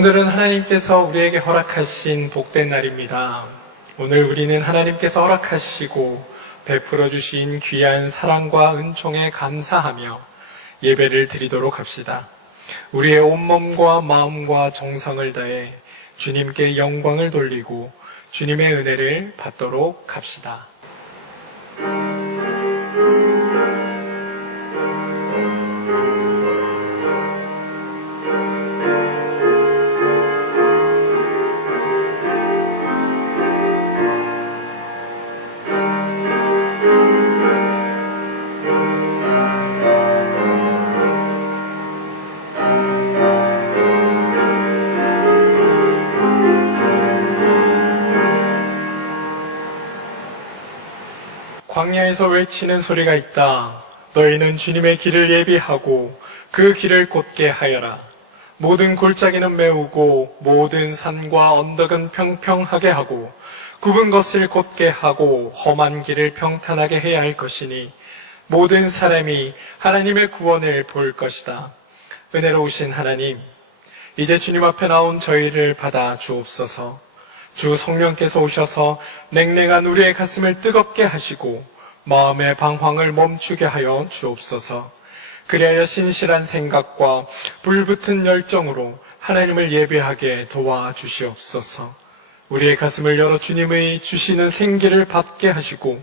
오늘은 하나님께서 우리에게 허락하신 복된 날입니다. 오늘 우리는 하나님께서 허락하시고 베풀어 주신 귀한 사랑과 은총에 감사하며 예배를 드리도록 합시다. 우리의 온몸과 마음과 정성을 다해 주님께 영광을 돌리고 주님의 은혜를 받도록 합시다. 광야에서 외치는 소리가 있다. 너희는 주님의 길을 예비하고 그 길을 곧게 하여라. 모든 골짜기는 메우고 모든 산과 언덕은 평평하게 하고 굽은 것을 곧게 하고 험한 길을 평탄하게 해야 할 것이니 모든 사람이 하나님의 구원을 볼 것이다. 은혜로우신 하나님, 이제 주님 앞에 나온 저희를 받아 주옵소서. 주 성령께서 오셔서 냉랭한 우리의 가슴을 뜨겁게 하시고 마음의 방황을 멈추게 하여 주옵소서. 그리하여 신실한 생각과 불붙은 열정으로 하나님을 예배하게 도와주시옵소서. 우리의 가슴을 열어 주님의 주시는 생기를 받게 하시고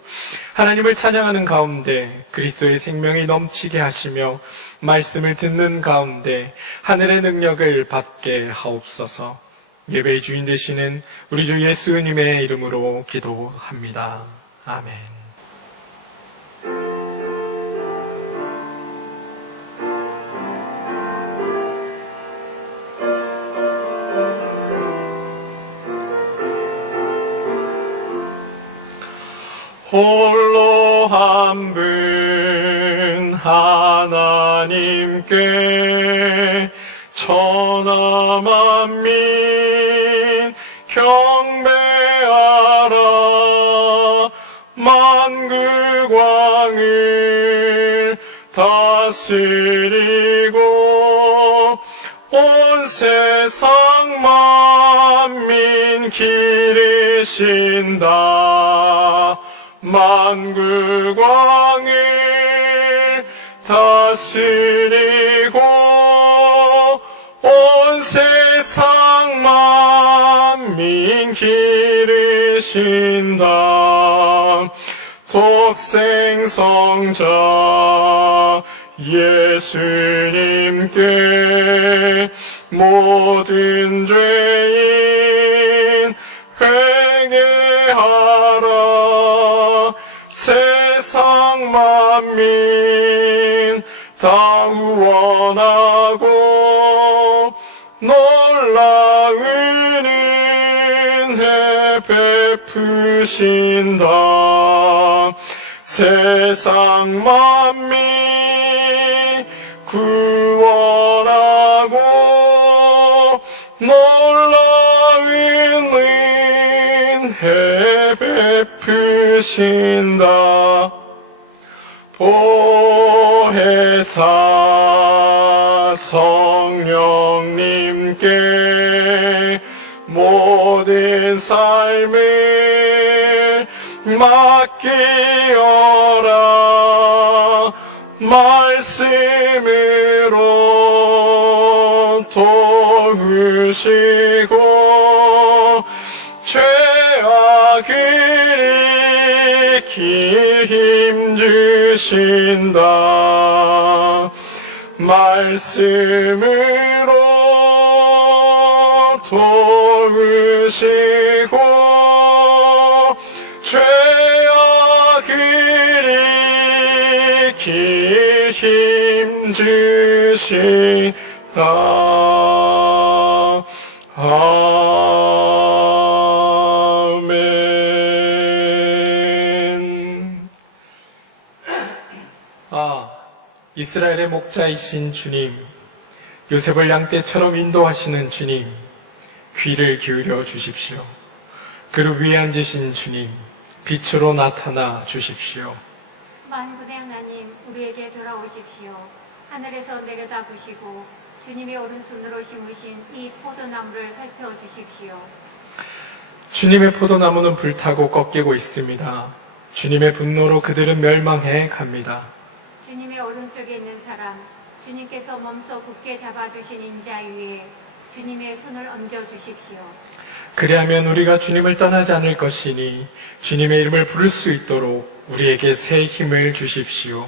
하나님을 찬양하는 가운데 그리스도의 생명이 넘치게 하시며 말씀을 듣는 가운데 하늘의 능력을 받게 하옵소서. 예배의 주인 되시는 우리 주 예수님의 이름으로 기도합니다. 아멘. 홀로 한 분 하나님께 천하 만민 경배하라. 만국왕을 다스리고 온 세상 만민 기르신다. 만국왕을 다스리고 온 세상 만민 기르신다. 독생성자 예수님께 모든 죄인 회개하라. 세상 만민 다 구원하고 놀라운 은혜 베푸신다. 세상 만민 구원하고 놀라운 은혜 베푸신다. 보혜사 성령님께 모든 삶을 맡기어라. 말씀으로 도우시고 죄악을 이기 힘주신다. 말씀으로 도우시고 죄악을 이기 힘주신다. 이스라엘의 목자이신 주님, 요셉을 양떼처럼 인도하시는 주님, 귀를 기울여 주십시오. 그를 위에 앉으신 주님, 빛으로 나타나 주십시오. 만군의 하나님, 우리에게 돌아오십시오. 하늘에서 내려다보시고 주님의 오른손으로 심으신 이 포도나무를 살펴주십시오. 주님의 포도나무는 불타고 꺾이고 있습니다. 주님의 분노로 그들은 멸망해 갑니다. 주님의 오른쪽에 있는 사람, 주님께서 몸소 굳게 잡아주신 인자 위에 주님의 손을 얹어주십시오. 그리하면 우리가 주님을 떠나지 않을 것이니 주님의 이름을 부를 수 있도록 우리에게 새 힘을 주십시오.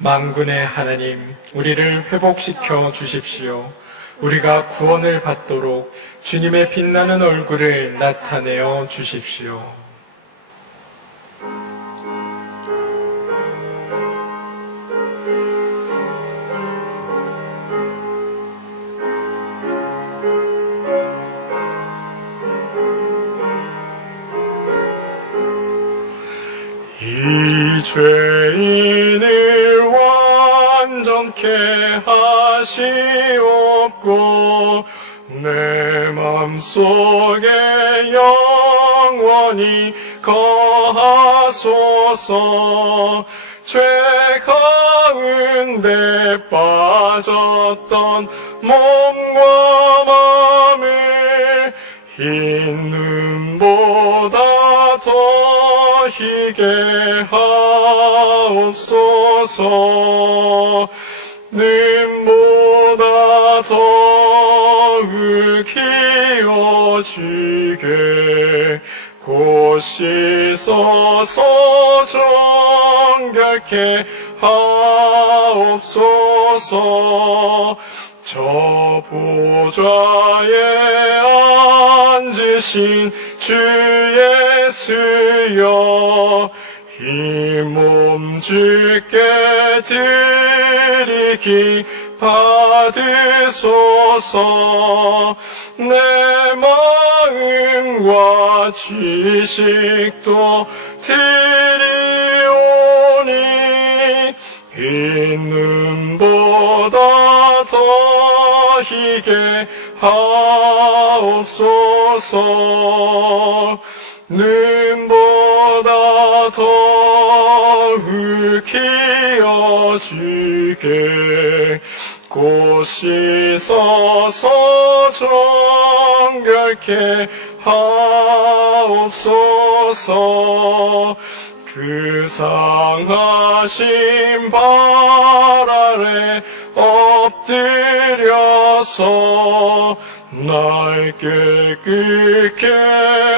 만군의 하나님, 우리를 회복시켜 주십시오. 우리가 구원을 받도록 주님의 빛나는 얼굴을 나타내어 주십시오. 이 죄인을 완전케 하시옵고 내 맘속에 영원히 거하소서. 죄 가운데 빠졌던 몸과 마음을 흰 눈보다 더 희게 하옵소서. 눈보다 더욱 희어지게 곧 씻어서 정결케 하옵소서. 저 보좌에 앉으신 주 예수여, 이 몸 주께 드리기 받으소서. 내 마음과 지식도 드리오니 흰 눈보다 더 희게 하옵소서. 눈보다 더욱 희어지게 곧 씻어서 정결케 하옵소서. 그 상하신 발 아래 엎드려서 날 깨끗게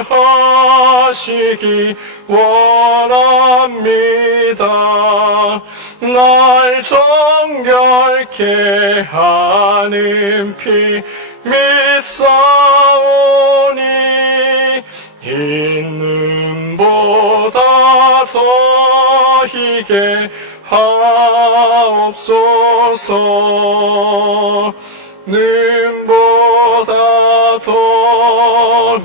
하시기 원합니다. 날 정결케 하는 피 믿사오니 흰 눈보다 더 희게 하옵소서. 눈보다 더욱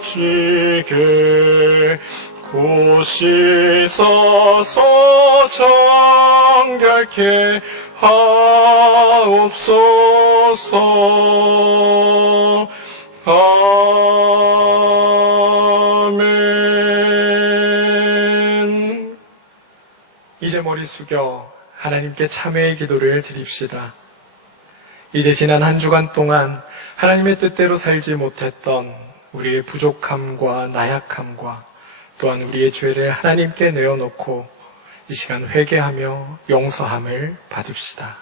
희어지게 곧 씻어서 정결케 하옵소서. 아멘. 이제 머리 숙여 하나님께 참회의 기도를 드립시다. 이제 지난 한 주간 동안 하나님의 뜻대로 살지 못했던 우리의 부족함과 나약함과 또한 우리의 죄를 하나님께 내어놓고 이 시간 회개하며 용서함을 받읍시다.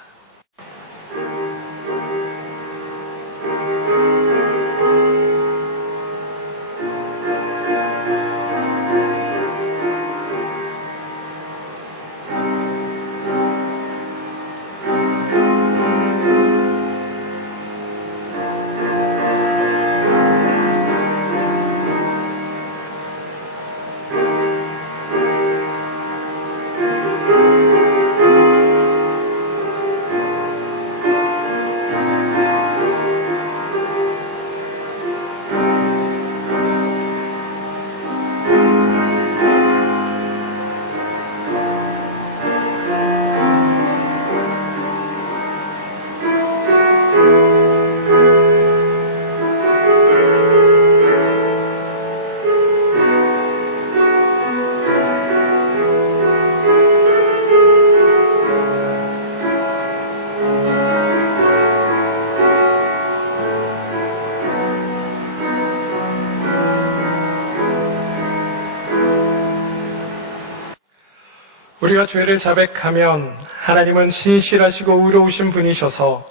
우리가 죄를 자백하면 하나님은 신실하시고 의로우신 분이셔서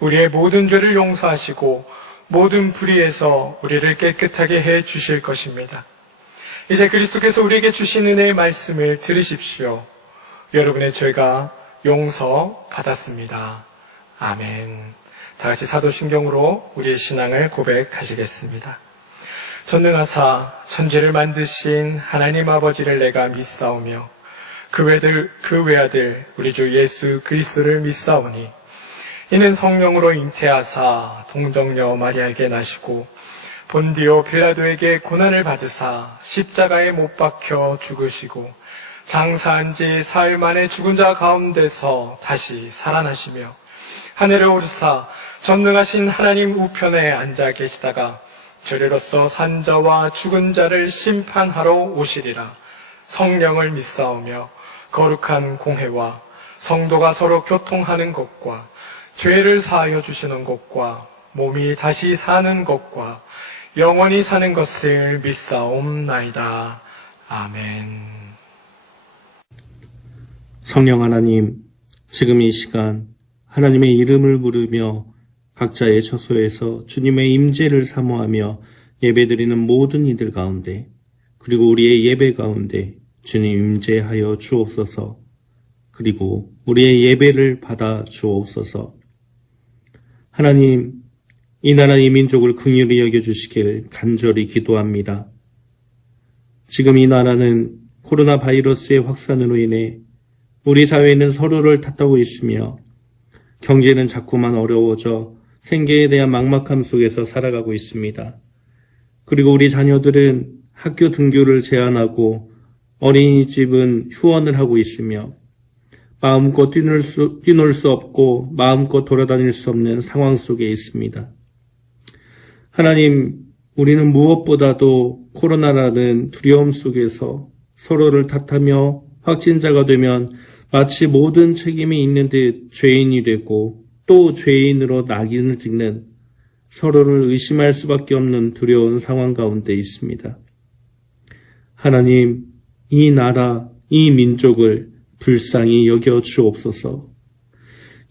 우리의 모든 죄를 용서하시고 모든 불의에서 우리를 깨끗하게 해 주실 것입니다. 이제 그리스도께서 우리에게 주신 은혜의 말씀을 들으십시오. 여러분의 죄가 용서받았습니다. 아멘. 다 같이 사도신경으로 우리의 신앙을 고백하시겠습니다. 전능하사 천지를 만드신 하나님 아버지를 내가 믿사오며 그 외아들 우리 주 예수 그리스도를 믿사오니 이는 성령으로 잉태하사 동정녀 마리아에게 나시고 본디오 빌라도에게 고난을 받으사 십자가에 못 박혀 죽으시고 장사한 지 사흘 만에 죽은 자 가운데서 다시 살아나시며 하늘에 오르사 전능하신 하나님 우편에 앉아 계시다가 저리로서 산 자와 죽은 자를 심판하러 오시리라. 성령을 믿사오며 거룩한 공회와 성도가 서로 교통하는 것과 죄를 사하여 주시는 것과 몸이 다시 사는 것과 영원히 사는 것을 믿사옵나이다. 아멘. 성령 하나님, 지금 이 시간 하나님의 이름을 부르며 각자의 처소에서 주님의 임재를 사모하며 예배드리는 모든 이들 가운데 그리고 우리의 예배 가운데 주님 임재하여 주옵소서. 그리고 우리의 예배를 받아 주옵소서. 하나님, 이 나라 이 민족을 긍휼히 여겨주시길 간절히 기도합니다. 지금 이 나라는 코로나 바이러스의 확산으로 인해 우리 사회는 서로를 탓하고 있으며 경제는 자꾸만 어려워져 생계에 대한 막막함 속에서 살아가고 있습니다. 그리고 우리 자녀들은 학교 등교를 제한하고 어린이집은 휴원을 하고 있으며 마음껏 뛰놀 수 없고 마음껏 돌아다닐 수 없는 상황 속에 있습니다. 하나님, 우리는 무엇보다도 코로나라는 두려움 속에서 서로를 탓하며 확진자가 되면 마치 모든 책임이 있는 듯 죄인이 되고 또 죄인으로 낙인을 찍는 서로를 의심할 수밖에 없는 두려운 상황 가운데 있습니다. 하나님, 이 나라, 이 민족을 불쌍히 여겨 주옵소서.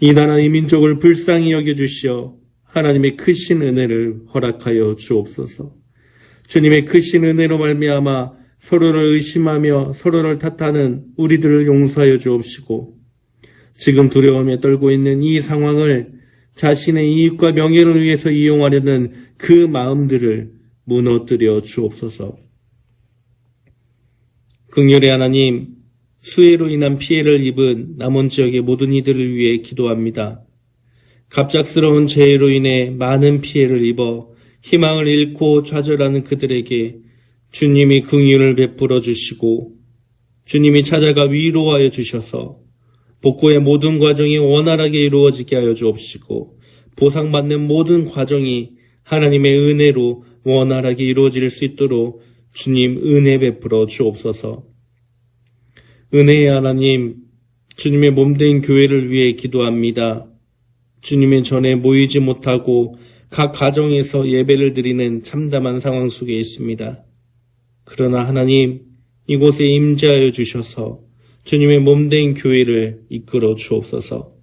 이 나라, 이 민족을 불쌍히 여겨 주시어 하나님의 크신 은혜를 허락하여 주옵소서. 주님의 크신 은혜로 말미암아 서로를 의심하며 서로를 탓하는 우리들을 용서하여 주옵시고 지금 두려움에 떨고 있는 이 상황을 자신의 이익과 명예를 위해서 이용하려는 그 마음들을 무너뜨려 주옵소서. 긍휼의 하나님, 수해로 인한 피해를 입은 남원 지역의 모든 이들을 위해 기도합니다. 갑작스러운 재해로 인해 많은 피해를 입어 희망을 잃고 좌절하는 그들에게 주님이 긍휼을 베풀어 주시고 주님이 찾아가 위로하여 주셔서 복구의 모든 과정이 원활하게 이루어지게 하여 주옵시고 보상받는 모든 과정이 하나님의 은혜로 원활하게 이루어질 수 있도록 주님 은혜 베풀어 주옵소서. 은혜의 하나님, 주님의 몸된 교회를 위해 기도합니다. 주님의 전에 모이지 못하고 각 가정에서 예배를 드리는 참담한 상황 속에 있습니다. 그러나 하나님, 이곳에 임재하여 주셔서 주님의 몸된 교회를 이끌어 주옵소서.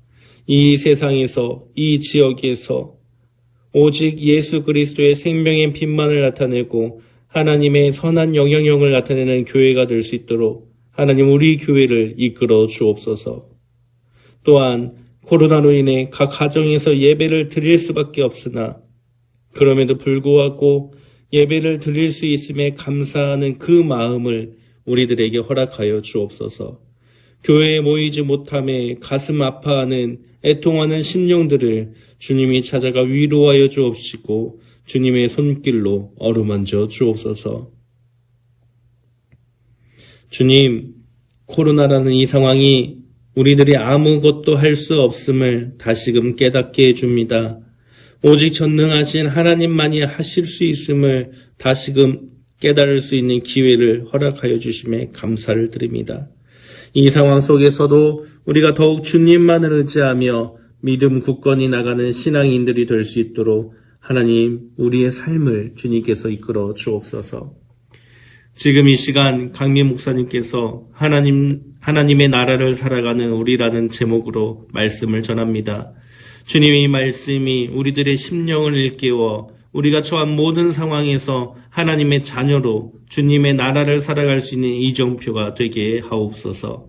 이 세상에서, 이 지역에서 오직 예수 그리스도의 생명의 빛만을 나타내고 하나님의 선한 영향력을 나타내는 교회가 될 수 있도록 하나님 우리 교회를 이끌어 주옵소서. 또한 코로나로 인해 각 가정에서 예배를 드릴 수밖에 없으나 그럼에도 불구하고 예배를 드릴 수 있음에 감사하는 그 마음을 우리들에게 허락하여 주옵소서. 교회에 모이지 못함에 가슴 아파하는 애통하는 심령들을 주님이 찾아가 위로하여 주옵시고 주님의 손길로 어루만져 주옵소서. 주님, 코로나라는 이 상황이 우리들이 아무것도 할 수 없음을 다시금 깨닫게 해줍니다. 오직 전능하신 하나님만이 하실 수 있음을 다시금 깨달을 수 있는 기회를 허락하여 주심에 감사를 드립니다. 이 상황 속에서도 우리가 더욱 주님만을 의지하며 믿음 굳건히 나가는 신앙인들이 될 수 있도록 하나님 우리의 삶을 주님께서 이끌어 주옵소서. 지금 이 시간 강미 목사님께서 하나님의 나라를 살아가는 우리라는 제목으로 말씀을 전합니다. 주님의 말씀이 우리들의 심령을 일깨워 우리가 처한 모든 상황에서 하나님의 자녀로 주님의 나라를 살아갈 수 있는 이정표가 되게 하옵소서.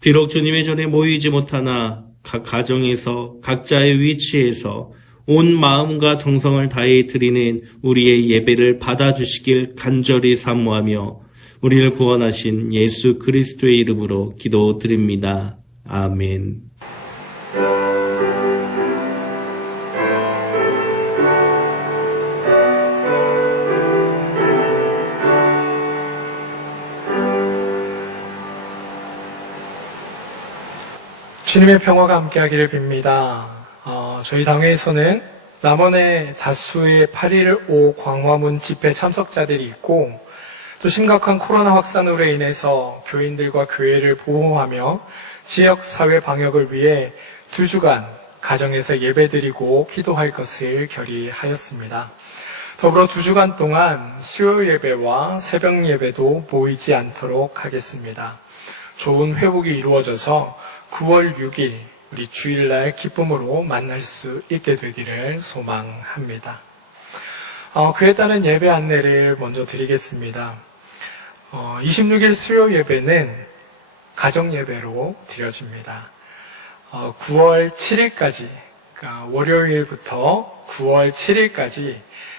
비록 주님의 전에 모이지 못하나 각 가정에서 각자의 위치에서 온 마음과 정성을 다해 드리는 우리의 예배를 받아주시길 간절히 사모하며 우리를 구원하신 예수 그리스도의 이름으로 기도드립니다. 아멘. 주님의 평화가 함께하기를 빕니다. 저희 당회에서는 남원에 다수의 8.15 광화문 집회 참석자들이 있고 또 심각한 코로나 확산으로 인해서 교인들과 교회를 보호하며 지역사회 방역을 위해 2주간 가정에서 예배드리고 기도할 것을 결의하였습니다. 더불어 2주간 동안 수요 예배와 새벽 예배도 모이지 않도록 하겠습니다. 좋은 회복이 이루어져서 9월 6일 우리 주일날 기쁨으로 만날 수 있게 되기를 소망합니다. 그에 따른 예배 안내를 먼저 드리겠습니다. 26일 수요 예배는 가정 예배로 드려집니다. 9월 7일까지, 그러니까 월요일부터 9월 7일까지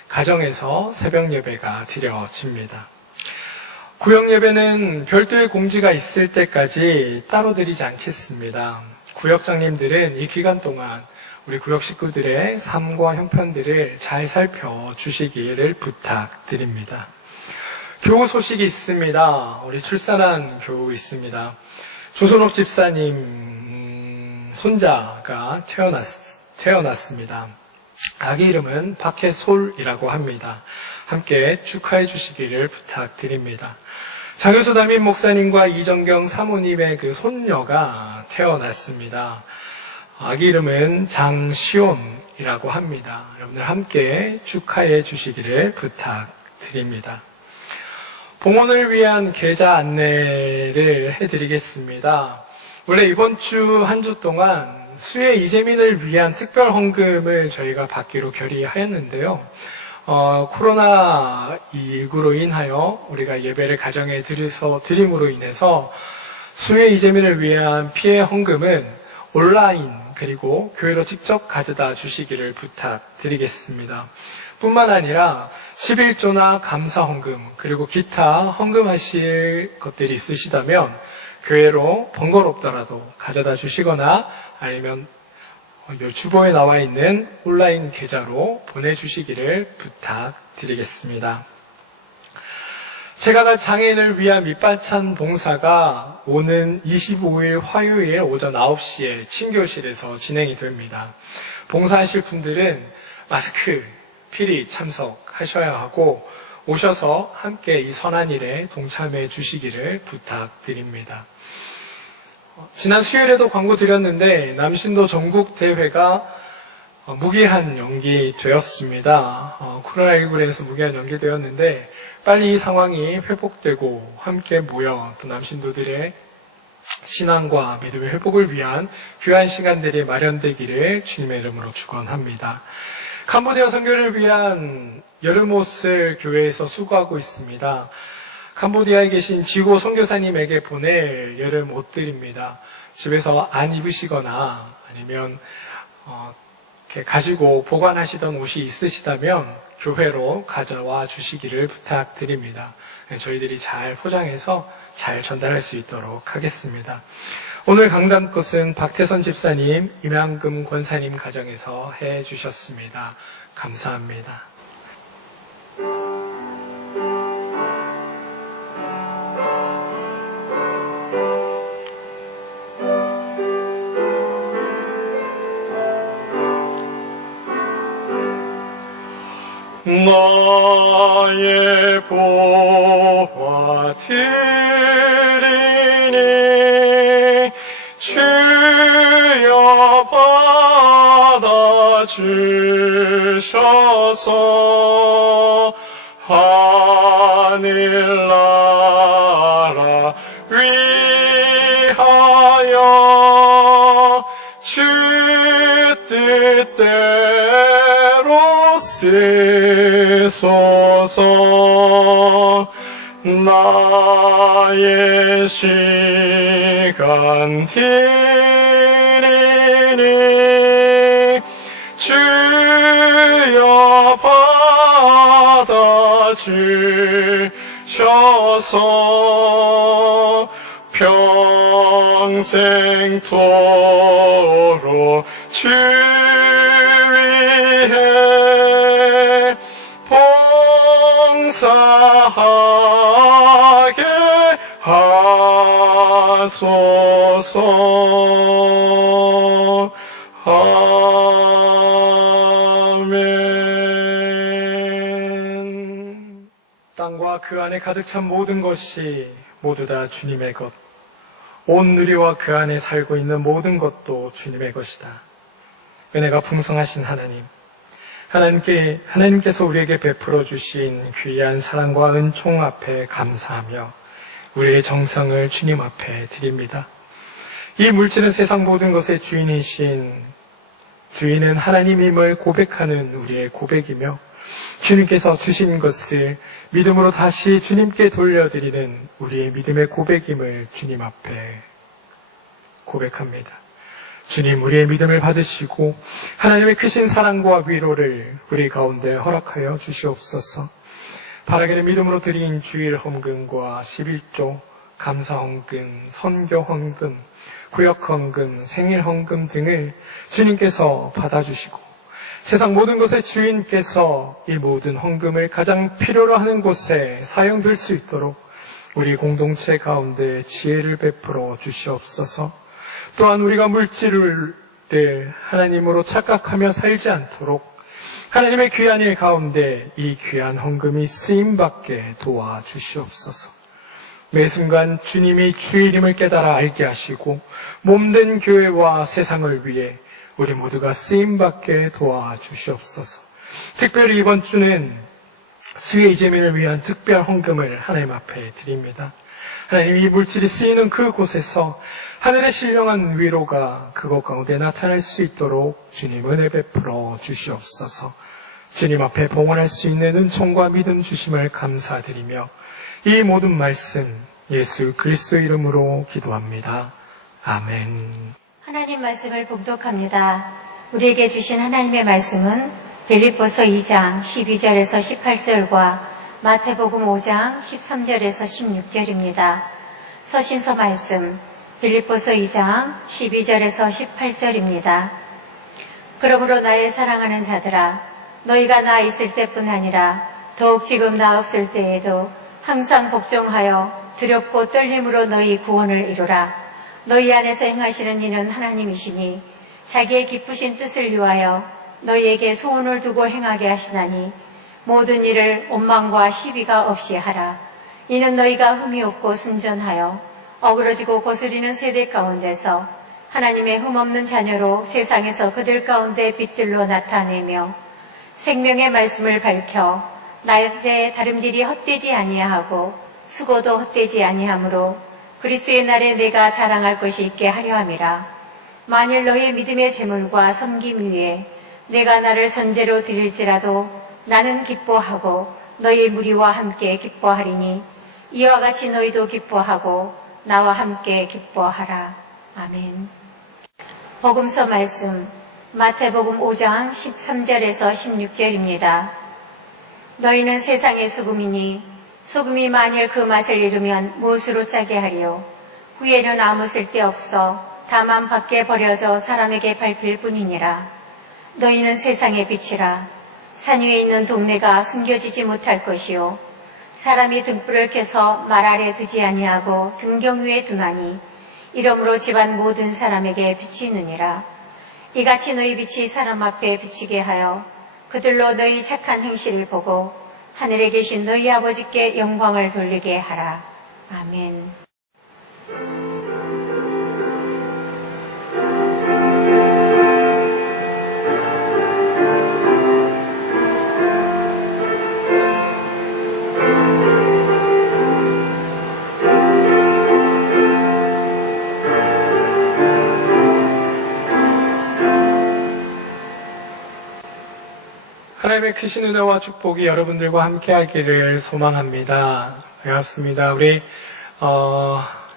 가정에서 새벽 예배가 드려집니다. 구역 예배는 별도의 공지가 있을 때까지 따로 드리지 않겠습니다. 구역장님들은 이 기간 동안 우리 구역 식구들의 삶과 형편들을 잘 살펴주시기를 부탁드립니다. 교우 소식이 있습니다. 우리 출산한 교우 있습니다. 조선옥 집사님 손자가 태어났습니다. 아기 이름은 박혜솔이라고 합니다. 함께 축하해 주시기를 부탁드립니다. 장효수 담임 목사님과 이정경 사모님의 그 손녀가 태어났습니다. 아기 이름은 장시온이라고 합니다. 여러분들 함께 축하해 주시기를 부탁드립니다. 봉헌을 위한 계좌 안내를 해드리겠습니다. 원래 이번 주 한 주 동안 수혜 이재민을 위한 특별 헌금을 저희가 받기로 결의하였는데요. 코로나19로 인하여 우리가 예배를 가정에 드림으로 인해서 수혜 이재민을 위한 피해 헌금은 온라인 그리고 교회로 직접 가져다 주시기를 부탁드리겠습니다. 뿐만 아니라 11조나 감사 헌금 그리고 기타 헌금하실 것들이 있으시다면 교회로 번거롭더라도 가져다 주시거나 아니면 주보에 나와 있는 온라인 계좌로 보내주시기를 부탁드리겠습니다. 제가 장애인을 위한 밑반찬 봉사가 오는 25일 화요일 오전 9시에 친교실에서 진행이 됩니다. 봉사하실 분들은 마스크 필히 참석하셔야 하고 오셔서 함께 이 선한 일에 동참해 주시기를 부탁드립니다. 지난 수요일에도 광고 드렸는데 남신도 전국 대회가 무기한 연기되었습니다. 코로나19로 인해서 무기한 연기되었는데 빨리 이 상황이 회복되고 함께 모여 또 남신도들의 신앙과 믿음의 회복을 위한 귀한 시간들이 마련되기를 주님의 이름으로 축원합니다. 캄보디아 선교를 위한 여름옷을 교회에서 수거하고 있습니다. 캄보디아에 계신 지고 선교사님에게 보낼 여름 옷들입니다. 집에서 안 입으시거나 아니면 이렇게 가지고 보관하시던 옷이 있으시다면 교회로 가져와 주시기를 부탁드립니다. 저희들이 잘 포장해서 잘 전달할 수 있도록 하겠습니다. 오늘 강단 것은 박태선 집사님, 임양금 권사님 가정에서 해주셨습니다. 감사합니다. 나의 보화 드리니 주여 받아주셔서 하늘 하늘 나라 위하여 주 뜻대로 쓰소서. 나의 시간 드리니 주여 받아주셔서 평생토록 주 위해 봉사하게 하소서. 아멘. 땅과 그 안에 가득 찬 모든 것이 모두 다 주님의 것. 온 누리와 그 안에 살고 있는 모든 것도 주님의 것이다. 은혜가 풍성하신 하나님께서 우리에게 베풀어 주신 귀한 사랑과 은총 앞에 감사하며 우리의 정성을 주님 앞에 드립니다. 이 물질은 세상 모든 것의 주인은 하나님임을 고백하는 우리의 고백이며, 주님께서 주신 것을 믿음으로 다시 주님께 돌려드리는 우리의 믿음의 고백임을 주님 앞에 고백합니다. 주님, 우리의 믿음을 받으시고 하나님의 크신 사랑과 위로를 우리 가운데 허락하여 주시옵소서. 바라기는 믿음으로 드린 주일 헌금과 11조, 감사 헌금, 선교 헌금, 구역 헌금, 생일 헌금 등을 주님께서 받아주시고 세상 모든 것의 주인께서 이 모든 헌금을 가장 필요로 하는 곳에 사용될 수 있도록 우리 공동체 가운데 지혜를 베풀어 주시옵소서. 또한 우리가 물질을 하나님으로 착각하며 살지 않도록 하나님의 귀한 일 가운데 이 귀한 헌금이 쓰임받게 도와주시옵소서. 매 순간 주님이 주일임을 깨달아 알게 하시고 몸된 교회와 세상을 위해 우리 모두가 쓰임받게 도와주시옵소서. 특별히 이번 주는 수혜 이재민을 위한 특별 헌금을 하나님 앞에 드립니다. 하나님, 이 물질이 쓰이는 그곳에서 하늘의 신령한 위로가 그곳 가운데 나타날 수 있도록 주님 은혜 베풀어 주시옵소서. 주님 앞에 봉헌할 수 있는 은총과 믿음 주심을 감사드리며 이 모든 말씀 예수 그리스도 이름으로 기도합니다. 아멘. 하나님 말씀을 봉독합니다. 우리에게 주신 하나님의 말씀은 빌립보서 2장 12절에서 18절과 마태복음 5장 13절에서 16절입니다. 서신서 말씀 빌립보서 2장 12절에서 18절입니다. 그러므로 나의 사랑하는 자들아, 너희가 나 있을 때뿐 아니라 더욱 지금 나 없을 때에도 항상 복종하여 두렵고 떨림으로 너희 구원을 이루라. 너희 안에서 행하시는 이는 하나님이시니 자기의 기쁘신 뜻을 위하여 너희에게 소원을 두고 행하게 하시나니 모든 일을 원망과 시비가 없이 하라. 이는 너희가 흠이 없고 순전하여 어그러지고 거스리는 세대 가운데서 하나님의 흠없는 자녀로 세상에서 그들 가운데 빛들로 나타내며 생명의 말씀을 밝혀 날의 다름질이 헛되지 아니하고 수고도 헛되지 아니하므로 그리스도의 날에 내가 자랑할 것이 있게 하려 함이라. 만일 너희 믿음의 제물과 섬김 위에 내가 나를 전제로 드릴지라도 나는 기뻐하고 너희 무리와 함께 기뻐하리니 이와 같이 너희도 기뻐하고 나와 함께 기뻐하라. 아멘. 복음서 말씀 마태복음 5장 13절에서 16절입니다. 너희는 세상의 소금이니 소금이 만일 그 맛을 잃으면 무엇으로 짜게 하리요? 후에는 아무 쓸데없어 다만 밖에 버려져 사람에게 밟힐 뿐이니라. 너희는 세상의 빛이라. 산 위에 있는 동네가 숨겨지지 못할 것이요 사람이 등불을 켜서 말 아래 두지 아니하고 등경 위에 두나니 이러므로 집안 모든 사람에게 비치느니라. 이같이 너희 빛이 사람 앞에 비치게 하여 그들로 너희 착한 행실을 보고 하늘에 계신 너희 아버지께 영광을 돌리게 하라. 아멘. 하나님의 크신 은혜와 축복이 여러분들과 함께 하기를 소망합니다. 반갑습니다. 우리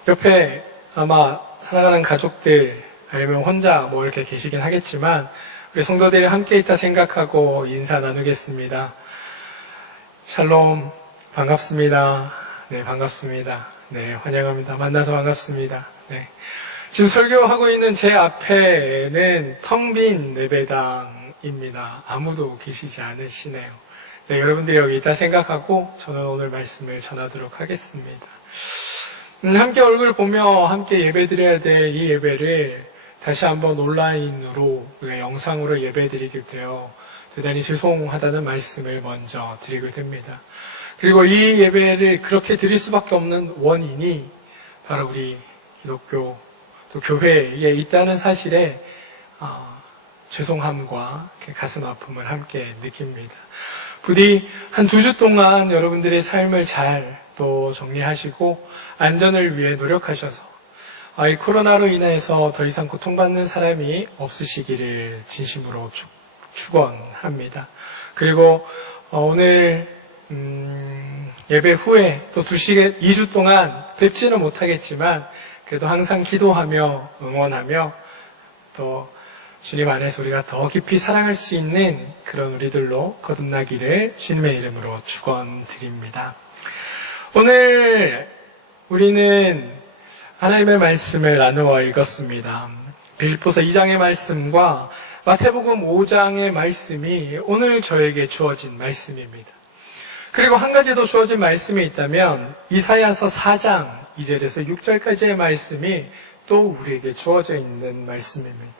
옆에 아마 사랑하는 가족들 아니면 혼자 뭐 이렇게 계시긴 하겠지만 우리 성도들이 함께 있다 생각하고 인사 나누겠습니다. 샬롬, 반갑습니다. 네, 반갑습니다. 네, 환영합니다. 만나서 반갑습니다. 네. 지금 설교하고 있는 제 앞에는 텅 빈 예배당입니다. 아무도 계시지 않으시네요. 네, 여러분들이 여기 있다 생각하고 저는 오늘 말씀을 전하도록 하겠습니다. 함께 얼굴 보며 함께 예배드려야 될 이 예배를 다시 한번 온라인으로 우리가 영상으로 예배드리게 되어 대단히 죄송하다는 말씀을 먼저 드리게 됩니다. 그리고 이 예배를 그렇게 드릴 수밖에 없는 원인이 바로 우리 기독교 또 교회에 있다는 사실에 죄송함과 가슴 아픔을 함께 느낍니다. 부디 한 2주 동안 여러분들의 삶을 잘 또 정리하시고 안전을 위해 노력하셔서 이 코로나로 인해서 더 이상 고통받는 사람이 없으시기를 진심으로 축원합니다. 그리고 오늘 예배 후에 또 2주 동안 뵙지는 못하겠지만 그래도 항상 기도하며 응원하며 또 주님 안에서 우리가 더 깊이 사랑할 수 있는 그런 우리들로 거듭나기를 주님의 이름으로 축원드립니다. 오늘 우리는 하나님의 말씀을 나누어 읽었습니다. 빌립보서 2장의 말씀과 마태복음 5장의 말씀이 오늘 저에게 주어진 말씀입니다. 그리고 한 가지 더 주어진 말씀이 있다면 이사야서 4장 2절에서 6절까지의 말씀이 또 우리에게 주어져 있는 말씀입니다.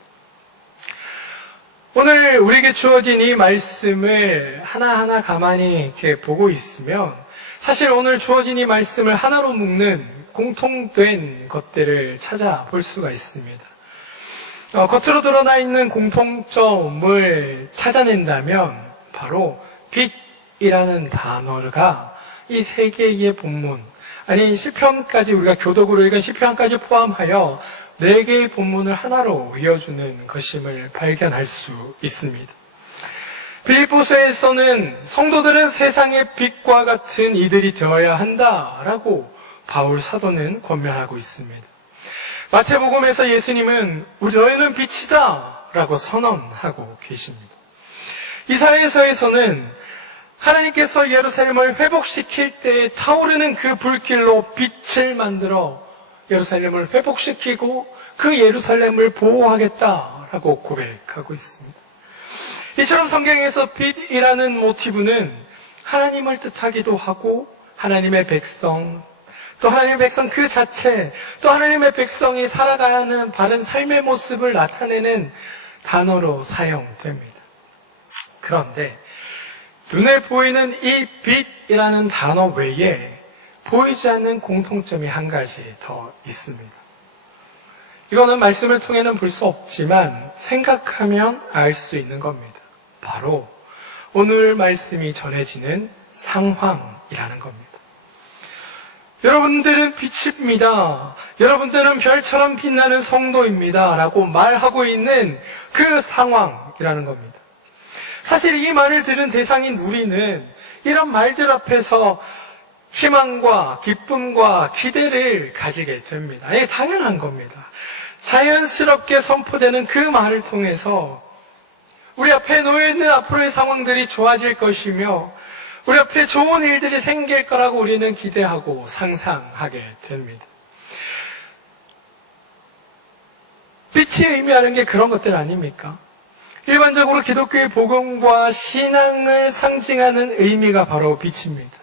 오늘 우리에게 주어진 이 말씀을 하나하나 가만히 이렇게 보고 있으면 사실 오늘 주어진 이 말씀을 하나로 묶는 공통된 것들을 찾아볼 수가 있습니다. 겉으로 드러나 있는 공통점을 찾아낸다면 바로 빛이라는 단어가 이 세 개의 본문, 아니 시편까지 우리가 교독으로 읽은 시편까지 포함하여 4개의 본문을 하나로 이어주는 것임을 발견할 수 있습니다. 빌립보서에서는 성도들은 세상의 빛과 같은 이들이 되어야 한다라고 바울 사도는 권면하고 있습니다. 마태복음에서 예수님은 너희는 빛이다 라고 선언하고 계십니다. 이사야서에서는 하나님께서 예루살렘을 회복시킬 때 타오르는 그 불길로 빛을 만들어 예루살렘을 회복시키고 그 예루살렘을 보호하겠다라고 고백하고 있습니다. 이처럼 성경에서 빛이라는 모티브는 하나님을 뜻하기도 하고 하나님의 백성, 또 하나님의 백성 그 자체, 또 하나님의 백성이 살아가는 바른 삶의 모습을 나타내는 단어로 사용됩니다. 그런데 눈에 보이는 이 빛이라는 단어 외에 보이지 않는 공통점이 한 가지 더 있습니다. 이거는 말씀을 통해는 볼 수 없지만 생각하면 알 수 있는 겁니다. 바로 오늘 말씀이 전해지는 상황이라는 겁니다. 여러분들은 빛입니다. 여러분들은 별처럼 빛나는 성도입니다. 라고 말하고 있는 그 상황이라는 겁니다. 사실 이 말을 들은 대상인 우리는 이런 말들 앞에서 희망과 기쁨과 기대를 가지게 됩니다. 이게 당연한 겁니다. 자연스럽게 선포되는 그 말을 통해서 우리 앞에 놓여있는 앞으로의 상황들이 좋아질 것이며 우리 앞에 좋은 일들이 생길 거라고 우리는 기대하고 상상하게 됩니다. 빛이 의미하는 게 그런 것들 아닙니까? 일반적으로 기독교의 복음과 신앙을 상징하는 의미가 바로 빛입니다.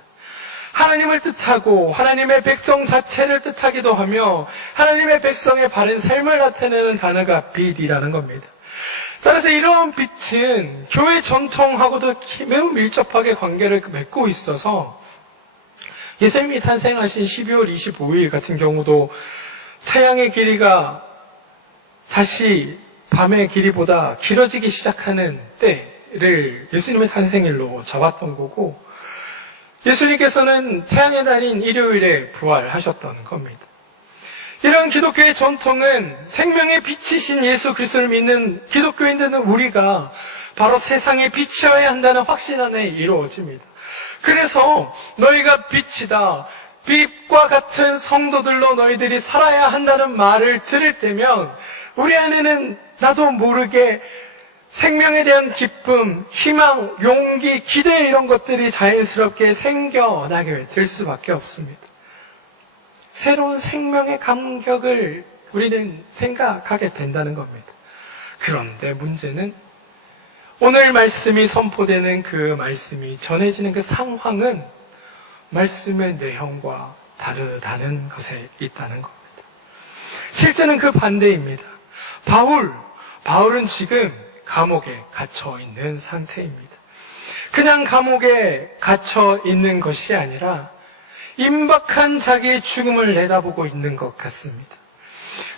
하나님을 뜻하고 하나님의 백성 자체를 뜻하기도 하며 하나님의 백성의 바른 삶을 나타내는 단어가 빛이라는 겁니다. 따라서 이러한 빛은 교회 전통하고도 매우 밀접하게 관계를 맺고 있어서 예수님이 탄생하신 12월 25일 같은 경우도 태양의 길이가 다시 밤의 길이보다 길어지기 시작하는 때를 예수님의 탄생일로 잡았던 거고 예수님께서는 태양의 달인 일요일에 부활하셨던 겁니다. 이런 기독교의 전통은 생명의 빛이신 예수 그리스도를 믿는 기독교인들은 우리가 바로 세상의 빛이어야 한다는 확신 안에 이루어집니다. 그래서 너희가 빛이다, 빛과 같은 성도들로 너희들이 살아야 한다는 말을 들을 때면 우리 안에는 나도 모르게 생명에 대한 기쁨, 희망, 용기, 기대 이런 것들이 자연스럽게 생겨나게 될 수밖에 없습니다. 새로운 생명의 감격을 우리는 생각하게 된다는 겁니다. 그런데 문제는 오늘 말씀이 선포되는 그 말씀이 전해지는 그 상황은 말씀의 내용과 다르다는 것에 있다는 겁니다. 실제는 그 반대입니다. 바울은 지금 감옥에 갇혀 있는 상태입니다. 그냥 감옥에 갇혀 있는 것이 아니라 임박한 자기의 죽음을 내다보고 있는 것 같습니다.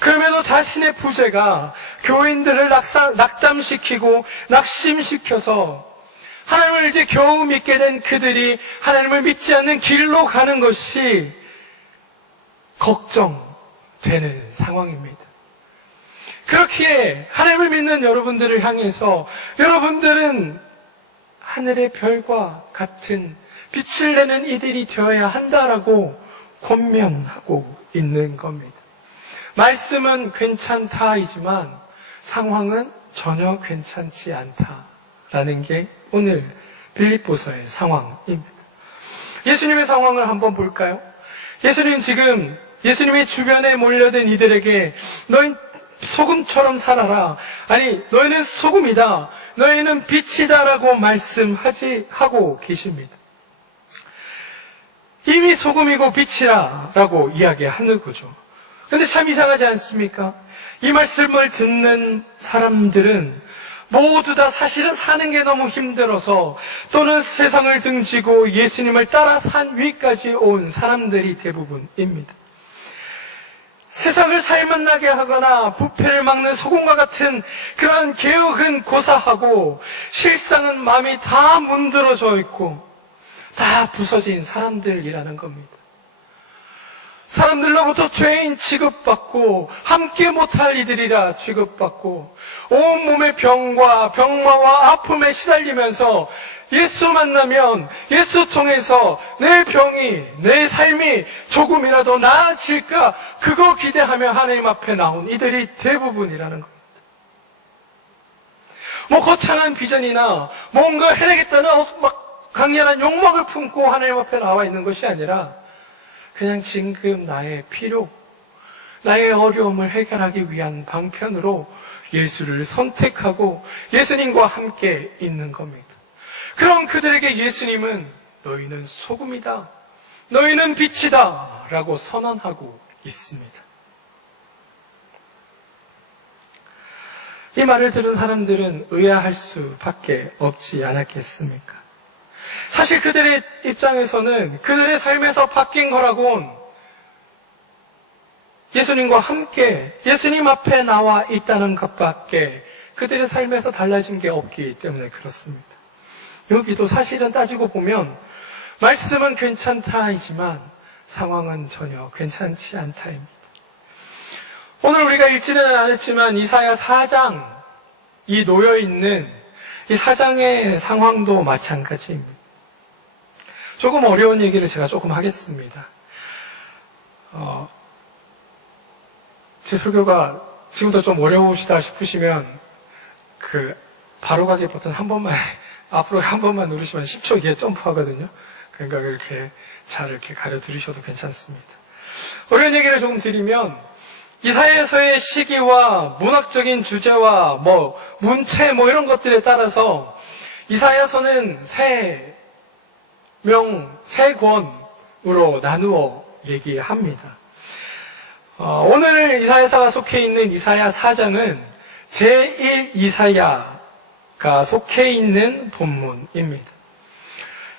그럼에도 자신의 부재가 교인들을 낙담시키고 낙심시켜서 하나님을 이제 겨우 믿게 된 그들이 하나님을 믿지 않는 길로 가는 것이 걱정되는 상황입니다. 그렇기에 하나님을 믿는 여러분들을 향해서 여러분들은 하늘의 별과 같은 빛을 내는 이들이 되어야 한다라고 권면하고 있는 겁니다. 말씀은 괜찮다이지만 상황은 전혀 괜찮지 않다라는 게 오늘 빌립보서의 상황입니다. 예수님의 상황을 한번 볼까요? 예수님 지금 예수님의 주변에 몰려든 이들에게 너희 소금처럼 살아라. 아니 너희는 소금이다. 너희는 빛이다라고 말씀하고 계십니다. 이미 소금이고 빛이라고 이야기하는 거죠. 근데 참 이상하지 않습니까? 이 말씀을 듣는 사람들은 모두 다 사실은 사는 게 너무 힘들어서 또는 세상을 등지고 예수님을 따라 산 위까지 온 사람들이 대부분입니다. 세상을 살맛나게 하거나 부패를 막는 소금과 같은 그러한 개혁은 고사하고 실상은 마음이 다 문드러져 있고 다 부서진 사람들이라는 겁니다. 사람들로부터 죄인 취급받고 함께 못할 이들이라 취급받고 온몸의 병과 병마와 아픔에 시달리면서 예수 만나면 예수 통해서 내 병이 내 삶이 조금이라도 나아질까 그거 기대하며 하나님 앞에 나온 이들이 대부분이라는 겁니다. 뭐 거창한 비전이나 뭔가 해내겠다는 막 강렬한 욕망을 품고 하나님 앞에 나와 있는 것이 아니라 그냥 지금 나의 필요, 나의 어려움을 해결하기 위한 방편으로 예수를 선택하고 예수님과 함께 있는 겁니다. 그럼 그들에게 예수님은 너희는 소금이다, 너희는 빛이다 라고 선언하고 있습니다. 이 말을 들은 사람들은 의아할 수밖에 없지 않았겠습니까? 사실 그들의 입장에서는 그들의 삶에서 바뀐 거라곤 예수님과 함께 예수님 앞에 나와 있다는 것밖에 그들의 삶에서 달라진 게 없기 때문에 그렇습니다. 여기도 사실은 따지고 보면 말씀은 괜찮다이지만 상황은 전혀 괜찮지 않다입니다. 오늘 우리가 읽지는 않았지만 이사야 4장 이 놓여있는 이 4장의 상황도 마찬가지입니다. 조금 어려운 얘기를 제가 조금 하겠습니다. 제 설교가 지금부터 좀 어려우시다 싶으시면 바로 가기 버튼 한 번만 앞으로 한 번만 누르시면 10초 뒤에 점프하거든요. 그러니까 이렇게 잘 이렇게 가려 들으셔도 괜찮습니다. 어려운 얘기를 조금 드리면 이사야서의 시기와 문학적인 주제와 문체 이런 것들에 따라서 이사야서는 세 권으로 나누어 얘기합니다. 오늘 이사야서가 속해 있는 이사야 4장은 제1 이사야가 속해 있는 본문입니다.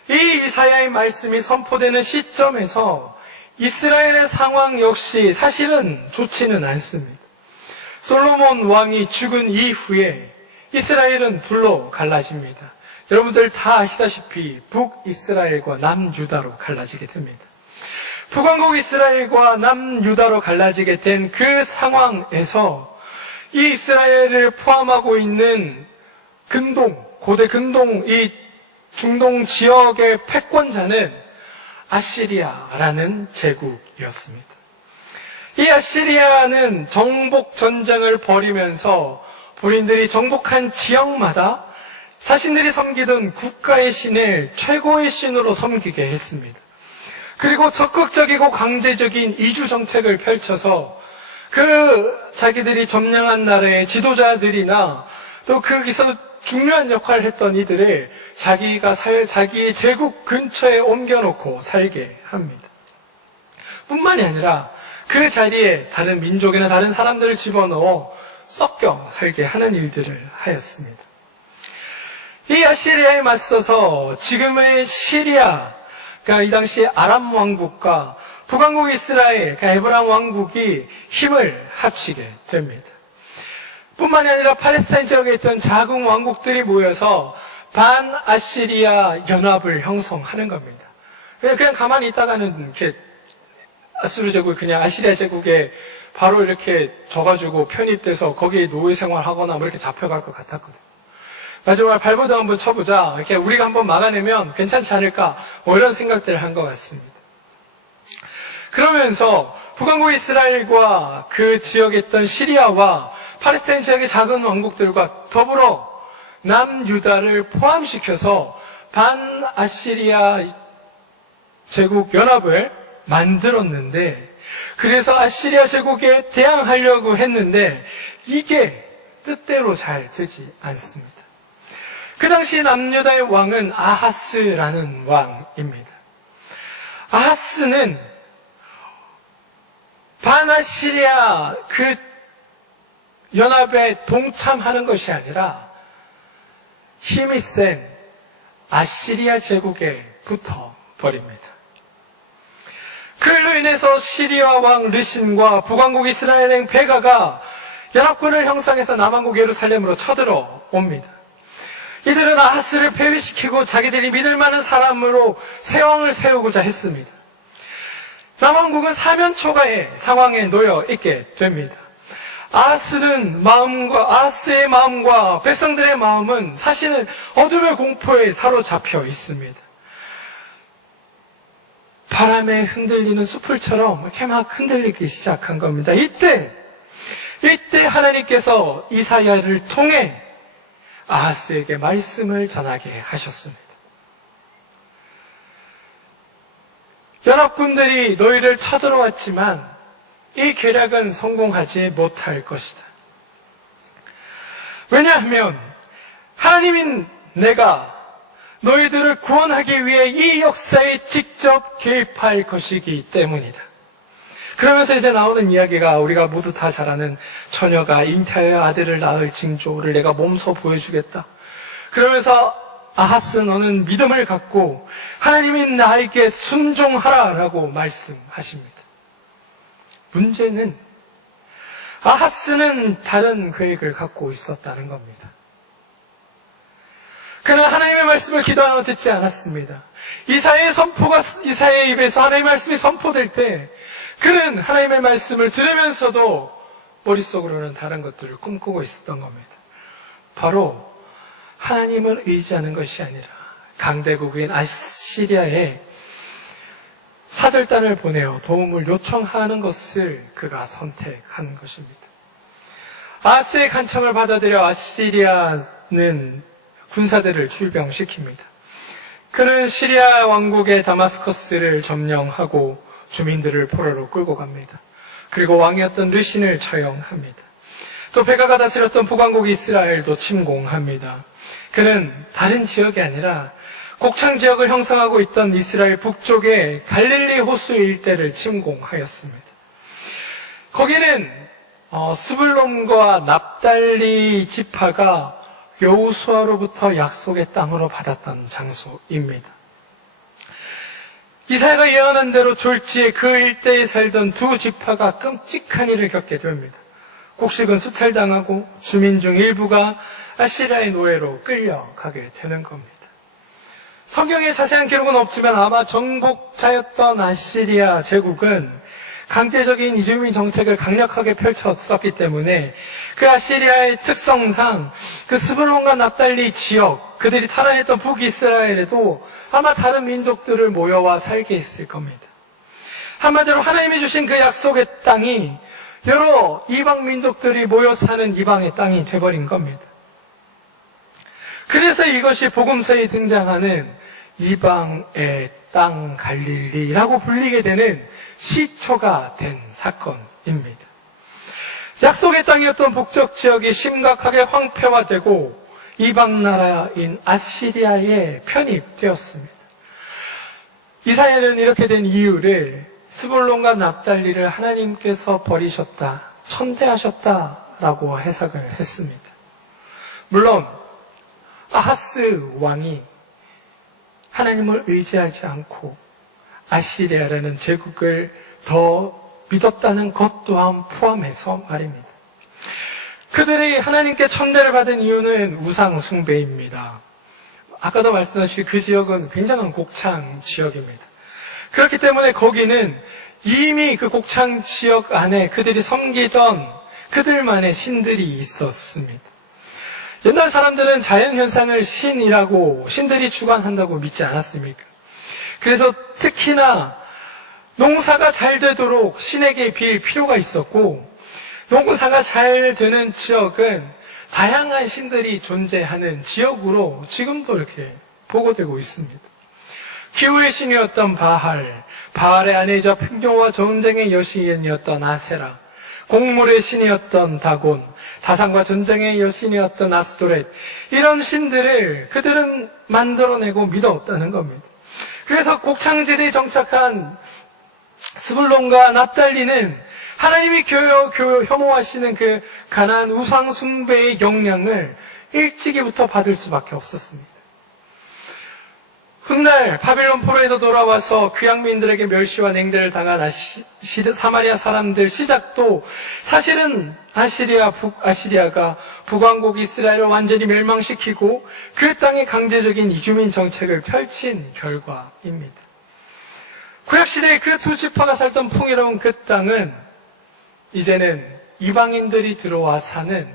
이 이사야의 말씀이 선포되는 시점에서 이스라엘의 상황 역시 사실은 좋지는 않습니다. 솔로몬 왕이 죽은 이후에 이스라엘은 둘로 갈라집니다. 여러분들 다 아시다시피 북이스라엘과 남유다로 갈라지게 됩니다. 북왕국 이스라엘과 남유다로 갈라지게 된 그 상황에서 이 이스라엘을 포함하고 있는 고대 근동, 이 중동 지역의 패권자는 아시리아라는 제국이었습니다. 이 아시리아는 정복 전쟁을 벌이면서 본인들이 정복한 지역마다 자신들이 섬기던 국가의 신을 최고의 신으로 섬기게 했습니다. 그리고 적극적이고 강제적인 이주 정책을 펼쳐서 그 자기들이 점령한 나라의 지도자들이나 또 거기서 중요한 역할을 했던 이들을 자기의 제국 근처에 옮겨놓고 살게 합니다. 뿐만이 아니라 그 자리에 다른 민족이나 다른 사람들을 집어넣어 섞여 살게 하는 일들을 하였습니다. 이 아시리아에 맞서서 지금의 시리아가 이 당시 아람 왕국과 북왕국 이스라엘, 에브람 왕국이 힘을 합치게 됩니다. 뿐만이 아니라 팔레스타인 지역에 있던 작은 왕국들이 모여서 반아시리아 연합을 형성하는 겁니다. 그냥 가만히 있다가는 이렇게 아수르 제국이 그냥 아시리아 제국에 바로 이렇게 져가지고 편입돼서 거기에 노예 생활하거나 뭐 이렇게 잡혀갈 것 같았거든요. 마지막에 발버둥 한번 쳐보자. 이렇게 우리가 한번 막아내면 괜찮지 않을까? 뭐 이런 생각들을 한 것 같습니다. 그러면서 북왕국 이스라엘과 그 지역에 있던 시리아와 팔레스타인 지역의 작은 왕국들과 더불어 남유다를 포함시켜서 반아시리아 제국 연합을 만들었는데, 그래서 아시리아 제국에 대항하려고 했는데 이게 뜻대로 잘 되지 않습니다. 그 당시 남유다의 왕은 아하스라는 왕입니다. 아하스는 반아시리아 그 연합에 동참하는 것이 아니라 힘이 센 아시리아 제국에 붙어버립니다. 그로 인해서 시리아 왕 르신과 북왕국 이스라엘 왕 베가가 연합군을 형성해서 남왕국 예루살렘으로 쳐들어옵니다. 이들은 아하스를 폐위시키고 자기들이 믿을 만한 사람으로 새 왕을 세우고자 했습니다. 남왕국은 사면초가의 상황에 놓여 있게 됩니다. 아하스의 마음과 백성들의 마음은 사실은 어둠의 공포에 사로잡혀 있습니다. 바람에 흔들리는 숲을처럼 이렇게 막 흔들리기 시작한 겁니다. 이때 하나님께서 이사야를 통해 아하스에게 말씀을 전하게 하셨습니다. 연합군들이 너희를 쳐들어왔지만 이 계략은 성공하지 못할 것이다. 왜냐하면 하나님인 내가 너희들을 구원하기 위해 이 역사에 직접 개입할 것이기 때문이다. 그러면서 이제 나오는 이야기가 우리가 모두 다 잘 아는 처녀가 잉태하여 아들을 낳을 징조를 내가 몸소 보여주겠다. 그러면서 아하스 너는 믿음을 갖고 하나님인 나에게 순종하라라고 말씀하십니다. 문제는 아하스는 다른 계획을 갖고 있었다는 겁니다. 그는 하나님의 말씀을 기도하며 듣지 않았습니다. 이사야의 입에서 하나님의 말씀이 선포될 때 그는 하나님의 말씀을 들으면서도 머릿속으로는 다른 것들을 꿈꾸고 있었던 겁니다. 바로 하나님을 의지하는 것이 아니라 강대국인 아시리아에 사절단을 보내어 도움을 요청하는 것을 그가 선택한 것입니다. 아하스의 간청을 받아들여 아시리아는 군사들을 출병시킵니다. 그는 시리아 왕국의 다마스커스를 점령하고 주민들을 포로로 끌고 갑니다. 그리고 왕이었던 르신을 처형합니다. 또 베가가 다스렸던 북왕국 이스라엘도 침공합니다. 그는 다른 지역이 아니라 곡창 지역을 형성하고 있던 이스라엘 북쪽의 갈릴리 호수 일대를 침공하였습니다. 거기는 스불론과 납달리 지파가 여호수아로부터 약속의 땅으로 받았던 장소입니다. 이사야가 예언한 대로 졸지에 그 일대에 살던 두 지파가 끔찍한 일을 겪게 됩니다. 곡식은 수탈당하고 주민 중 일부가 아시리아의 노예로 끌려가게 되는 겁니다. 성경에 자세한 기록은 없지만 아마 정복자였던 아시리아 제국은 강제적인 이주민 정책을 강력하게 펼쳤었기 때문에 그 아시리아의 특성상 그 스불론과 납달리 지역, 그들이 탈환했던 북이스라엘에도 아마 다른 민족들을 모여와 살게 했을 겁니다. 한마디로 하나님이 주신 그 약속의 땅이 여러 이방 민족들이 모여 사는 이방의 땅이 돼버린 겁니다. 그래서 이것이 복음서에 등장하는 이방의 땅 갈릴리라고 불리게 되는 시초가 된 사건입니다. 약속의 땅이었던 북쪽 지역이 심각하게 황폐화되고 이방 나라인 아시리아에 편입되었습니다. 이사야는 이렇게 된 이유를 스불론과 납달리를 하나님께서 버리셨다, 천대하셨다라고 해석을 했습니다. 물론 아하스 왕이 하나님을 의지하지 않고 아시리아라는 제국을 더 믿었다는 것 또한 포함해서 말입니다. 그들이 하나님께 천대를 받은 이유는 우상 숭배입니다. 아까도 말씀하신 그 지역은 굉장한 곡창 지역입니다. 그렇기 때문에 거기는 이미 그 곡창 지역 안에 그들이 섬기던 그들만의 신들이 있었습니다. 옛날 사람들은 자연현상을 신이라고, 신들이 주관한다고 믿지 않았습니까? 그래서 특히나 농사가 잘 되도록 신에게 빌 필요가 있었고, 농사가 잘 되는 지역은 다양한 신들이 존재하는 지역으로 지금도 이렇게 보고되고 있습니다. 기후의 신이었던 바알의 아내이자 풍요와 전쟁의 여신이었던 아세라, 곡물의 신이었던 다곤, 다산과 전쟁의 여신이었던 아스토렛, 이런 신들을 그들은 만들어내고 믿었다는 겁니다. 그래서 곡창지대에 정착한 스불론과 납달리는 하나님이 혐오하시는 그 가나안 우상 숭배의 영향을 일찍이부터 받을 수밖에 없었습니다. 훗날 바빌론 포로에서 돌아와서 귀양민들에게 멸시와 냉대를 당한 사마리아 사람들 시작도 사실은 아시리아가 북왕국 이스라엘을 완전히 멸망시키고 그 땅에 강제적인 이주민 정책을 펼친 결과입니다. 구약시대에 그 두 지파가 살던 풍요로운 그 땅은 이제는 이방인들이 들어와 사는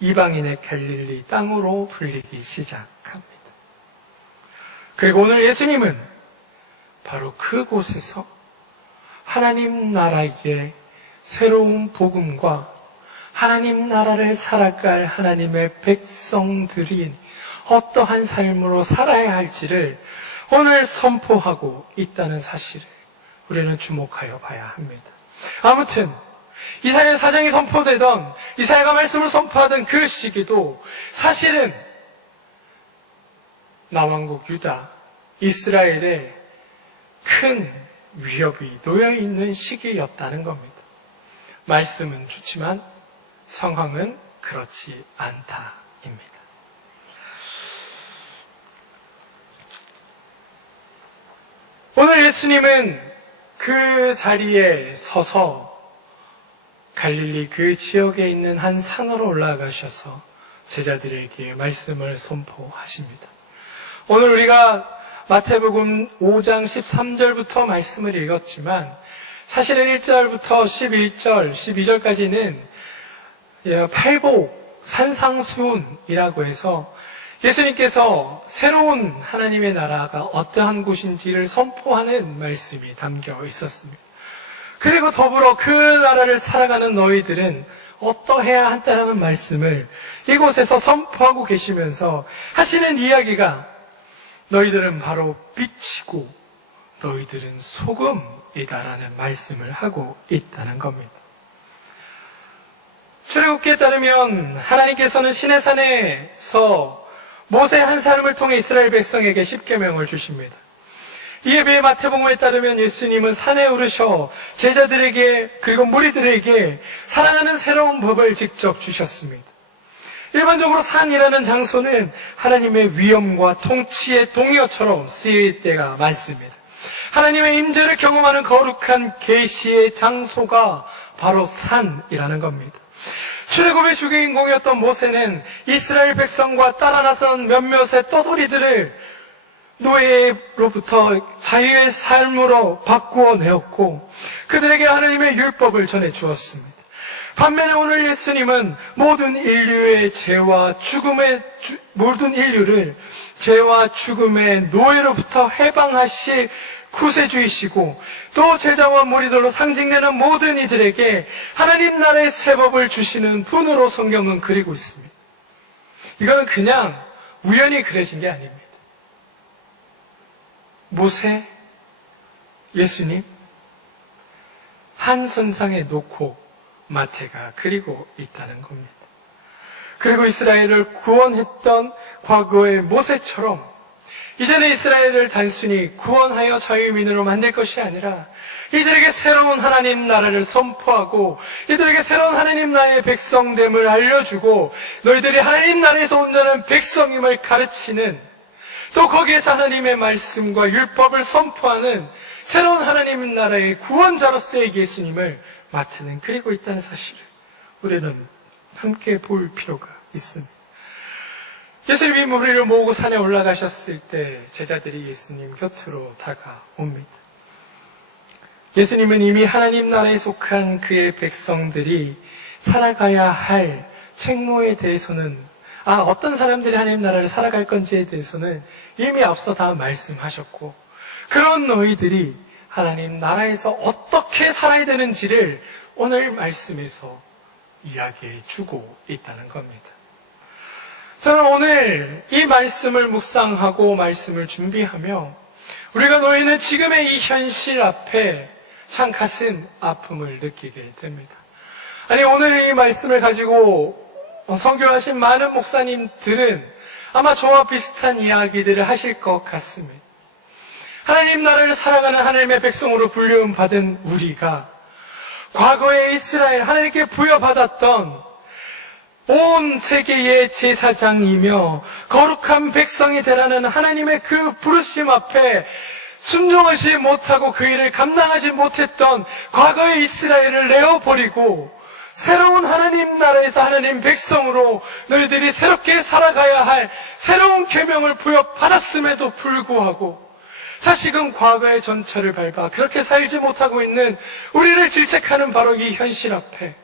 이방인의 갈릴리 땅으로 불리기 시작합니다. 그리고 오늘 예수님은 바로 그곳에서 하나님 나라의 새로운 복음과 하나님 나라를 살아갈 하나님의 백성들이 어떠한 삶으로 살아야 할지를 오늘 선포하고 있다는 사실을 우리는 주목하여 봐야 합니다. 아무튼 이사야 사장이 선포되던, 이사야가 말씀을 선포하던 그 시기도 사실은 남왕국 유다, 이스라엘에 큰 위협이 놓여있는 시기였다는 겁니다. 말씀은 좋지만 상황은 그렇지 않다입니다. 오늘 예수님은 그 자리에 서서 갈릴리 그 지역에 있는 한 산으로 올라가셔서 제자들에게 말씀을 선포하십니다. 오늘 우리가 마태복음 5장 13절부터 말씀을 읽었지만 사실은 1절부터 11절, 12절까지는 팔복, 산상수훈이라고 해서 예수님께서 새로운 하나님의 나라가 어떠한 곳인지를 선포하는 말씀이 담겨 있었습니다. 그리고 더불어 그 나라를 살아가는 너희들은 어떠해야 한다라는 말씀을 이곳에서 선포하고 계시면서 하시는 이야기가 너희들은 바로 빛이고 너희들은 소금이다라는 말씀을 하고 있다는 겁니다. 출애굽기에 따르면 하나님께서는 시내산에서 모세 한 사람을 통해 이스라엘 백성에게 십계명을 주십니다. 이에 비해 마태복음에 따르면 예수님은 산에 오르셔 제자들에게 그리고 무리들에게 사랑하는 새로운 법을 직접 주셨습니다. 일반적으로 산이라는 장소는 하나님의 위엄과 통치의 동요처럼 쓰일 때가 많습니다. 하나님의 임재를 경험하는 거룩한 계시의 장소가 바로 산이라는 겁니다. 출애굽의 주인공이었던 모세는 이스라엘 백성과 따라 나선 몇몇의 떠돌이들을 노예로부터 자유의 삶으로 바꾸어 내었고 그들에게 하나님의 율법을 전해 주었습니다. 반면에 오늘 예수님은 모든 인류를 죄와 죽음의 노예로부터 해방하실 구세주이시고 또 제자와 무리들로 상징되는 모든 이들에게 하나님 나라의 새 법을 주시는 분으로 성경은 그리고 있습니다. 이거는 그냥 우연히 그려진 게 아닙니다. 모세, 예수님 한 선상에 놓고 마태가 그리고 있다는 겁니다. 그리고 이스라엘을 구원했던 과거의 모세처럼 이제는 이스라엘을 단순히 구원하여 자유민으로 만들 것이 아니라 이들에게 새로운 하나님 나라를 선포하고 이들에게 새로운 하나님 나라의 백성됨을 알려주고 너희들이 하나님 나라에서 온다는 백성임을 가르치는 또 거기에서 하나님의 말씀과 율법을 선포하는 새로운 하나님 나라의 구원자로서의 예수님을 마태는 그리고 있다는 사실을 우리는 함께 볼 필요가 있습니다. 예수님이 무리를 모으고 산에 올라가셨을 때 제자들이 예수님 곁으로 다가옵니다. 예수님은 이미 하나님 나라에 속한 그의 백성들이 살아가야 할 책무에 대해서는 어떤 사람들이 하나님 나라를 살아갈 건지에 대해서는 이미 앞서 다 말씀하셨고 그런 너희들이 하나님 나라에서 어떻게 살아야 되는지를 오늘 말씀에서 이야기해 주고 있다는 겁니다. 저는 오늘 이 말씀을 묵상하고 말씀을 준비하며 우리가 놓이는 지금의 이 현실 앞에 참 가슴 아픔을 느끼게 됩니다. 아니 오늘 이 말씀을 가지고 선교하신 많은 목사님들은 아마 저와 비슷한 이야기들을 하실 것 같습니다. 하나님 나라를 살아가는 하나님의 백성으로 불륜받은 우리가 과거의 이스라엘 하나님께 부여받았던 온 세계의 제사장이며 거룩한 백성이 되라는 하나님의 그 부르심 앞에 순종하지 못하고 그 일을 감당하지 못했던 과거의 이스라엘을 내어버리고 새로운 하나님 나라에서 하나님 백성으로 너희들이 새롭게 살아가야 할 새로운 계명을 부여받았음에도 불구하고 다시금 과거의 전철을 밟아 그렇게 살지 못하고 있는 우리를 질책하는 바로 이 현실 앞에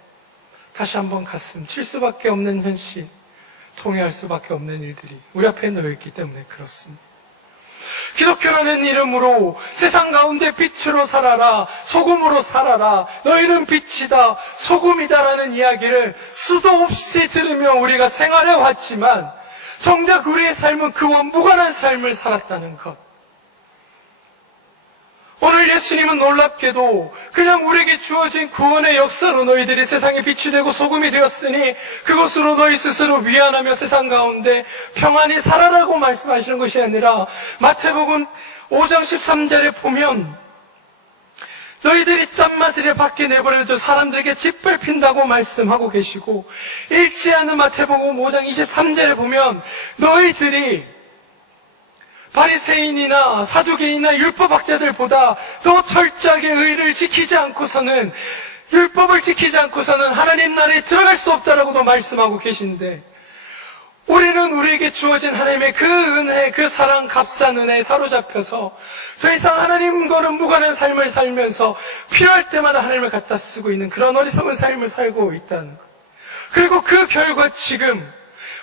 다시 한번 가슴 칠 수밖에 없는 현실, 통회할 수밖에 없는 일들이 우리 앞에 놓여있기 때문에 그렇습니다. 기독교라는 이름으로 세상 가운데 빛으로 살아라, 소금으로 살아라, 너희는 빛이다, 소금이다라는 이야기를 수도 없이 들으며 우리가 생활해 왔지만 정작 우리의 삶은 그와 무관한 삶을 살았다는 것. 오늘 예수님은 놀랍게도 그냥 우리에게 주어진 구원의 역사로 너희들이 세상에 빛이 되고 소금이 되었으니 그것으로 너희 스스로 위안하며 세상 가운데 평안히 살아라고 말씀하시는 것이 아니라 마태복음 5장 13절에 보면 너희들이 짠맛을 밖에 내버려져 사람들에게 짓밟힌다고 말씀하고 계시고 읽지 않은 마태복음 5장 23절에 보면 너희들이 바리새인이나 사두개인이나 율법학자들보다 더 철저하게 의를 지키지 않고서는 율법을 지키지 않고서는 하나님 나라에 들어갈 수 없다라고도 말씀하고 계신데 우리는 우리에게 주어진 하나님의 그 은혜, 그 사랑, 값싼 은혜에 사로잡혀서 더 이상 하나님과는 무관한 삶을 살면서 필요할 때마다 하나님을 갖다 쓰고 있는 그런 어리석은 삶을 살고 있다는 것. 그리고 그 결과 지금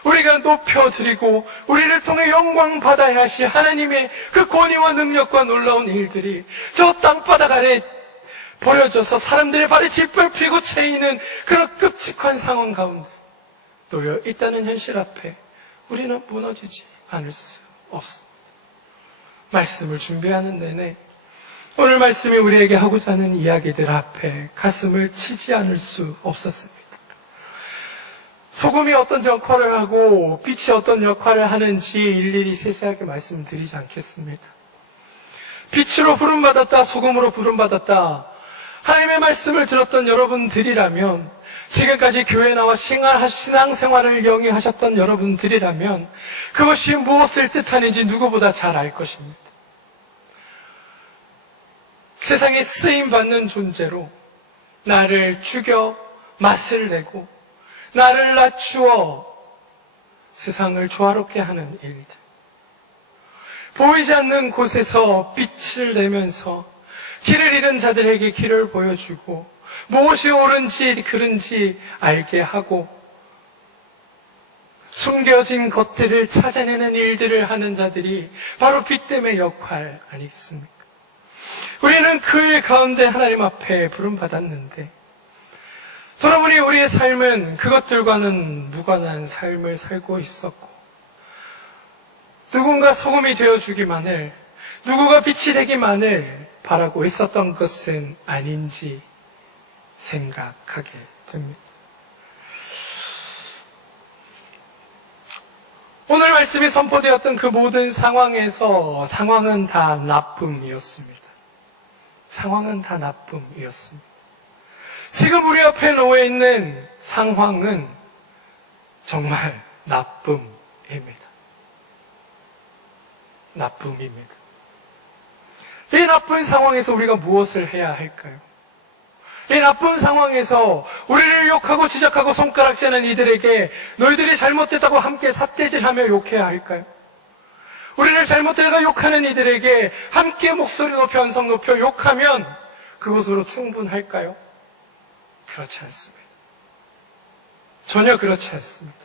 우리가 높여드리고 우리를 통해 영광 받아야 하실 하나님의 그 권위와 능력과 놀라운 일들이 저 땅바닥 아래 버려져서 사람들의 발에 짓밟히고 채이는 그런 끔찍한 상황 가운데 놓여 있다는 현실 앞에 우리는 무너지지 않을 수 없습니다. 말씀을 준비하는 내내 오늘 말씀이 우리에게 하고자 하는 이야기들 앞에 가슴을 치지 않을 수 없었습니다. 소금이 어떤 역할을 하고 빛이 어떤 역할을 하는지 일일이 세세하게 말씀드리지 않겠습니다. 빛으로 부름받았다, 소금으로 부름받았다. 하나님의 말씀을 들었던 여러분들이라면, 지금까지 교회 나와 신앙생활을 영위하셨던 여러분들이라면 그것이 무엇을 뜻하는지 누구보다 잘 알 것입니다. 세상에 쓰임받는 존재로 나를 죽여 맛을 내고 나를 낮추어 세상을 조화롭게 하는 일들. 보이지 않는 곳에서 빛을 내면서 길을 잃은 자들에게 길을 보여주고 무엇이 옳은지 그른지 알게 하고 숨겨진 것들을 찾아내는 일들을 하는 자들이 바로 빛됨의 역할 아니겠습니까? 우리는 그 일 가운데 하나님 앞에 부름받았는데 돌아보니 우리의 삶은 그것들과는 무관한 삶을 살고 있었고 누군가 소금이 되어주기만을 누구가 빛이 되기만을 바라고 있었던 것은 아닌지 생각하게 됩니다. 오늘 말씀이 선포되었던 그 모든 상황에서 상황은 다 나쁨이었습니다. 상황은 다 나쁨이었습니다. 지금 우리 앞에 놓여 있는 상황은 정말 나쁨입니다. 나쁨입니다. 이 나쁜 상황에서 우리가 무엇을 해야 할까요? 이 나쁜 상황에서 우리를 욕하고 지적하고 손가락질하는 이들에게 너희들이 잘못됐다고 함께 삿대질하며 욕해야 할까요? 우리를 잘못되다가 욕하는 이들에게 함께 목소리 높여 언성 높여 욕하면 그것으로 충분할까요? 그렇지 않습니다. 전혀 그렇지 않습니다.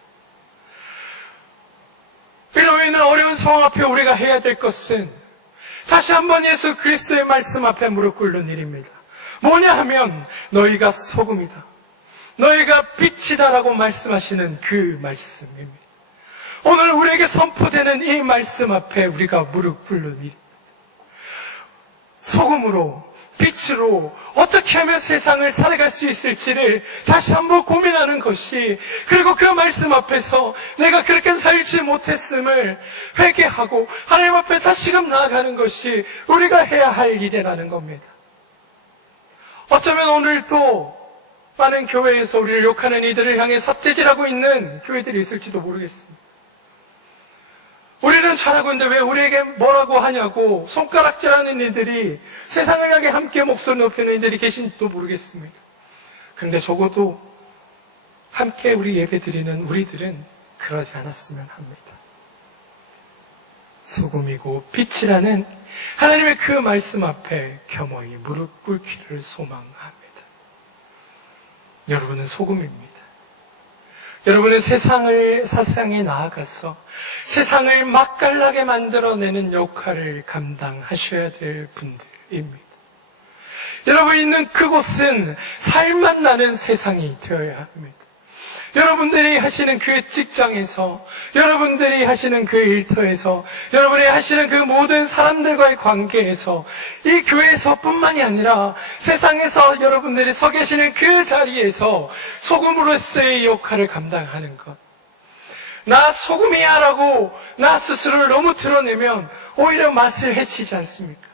이로 인한 어려운 상황 앞에 우리가 해야 될 것은 다시 한번 예수 그리스도의 말씀 앞에 무릎 꿇는 일입니다. 뭐냐 하면 너희가 소금이다. 너희가 빛이다라고 말씀하시는 그 말씀입니다. 오늘 우리에게 선포되는 이 말씀 앞에 우리가 무릎 꿇는 일입니다. 소금으로 빛으로 어떻게 하면 세상을 살아갈 수 있을지를 다시 한번 고민하는 것이 그리고 그 말씀 앞에서 내가 그렇게 살지 못했음을 회개하고 하나님 앞에 다시금 나아가는 것이 우리가 해야 할 일이라는 겁니다. 어쩌면 오늘도 많은 교회에서 우리를 욕하는 이들을 향해 삿대질하고 있는 교회들이 있을지도 모르겠습니다. 우리는 잘하고 있는데 왜 우리에게 뭐라고 하냐고 손가락질하는 이들이 세상을 향해 함께 목소리 높이는 이들이 계신지도 모르겠습니다. 그런데 적어도 함께 우리 예배 드리는 우리들은 그러지 않았으면 합니다. 소금이고 빛이라는 하나님의 그 말씀 앞에 겸허히 무릎 꿇기를 소망합니다. 여러분은 소금입니다. 여러분은 세상에 나아가서 세상을 맛깔나게 만들어내는 역할을 감당하셔야 될 분들입니다. 여러분 있는 그곳은 살맛 나는 세상이 되어야 합니다. 여러분들이 하시는 그 직장에서, 여러분들이 하시는 그 일터에서, 여러분이 하시는 그 모든 사람들과의 관계에서, 이 교회에서 뿐만이 아니라 세상에서 여러분들이 서 계시는 그 자리에서 소금으로서의 역할을 감당하는 것. 나 소금이야 라고 나 스스로를 너무 드러내면 오히려 맛을 해치지 않습니까?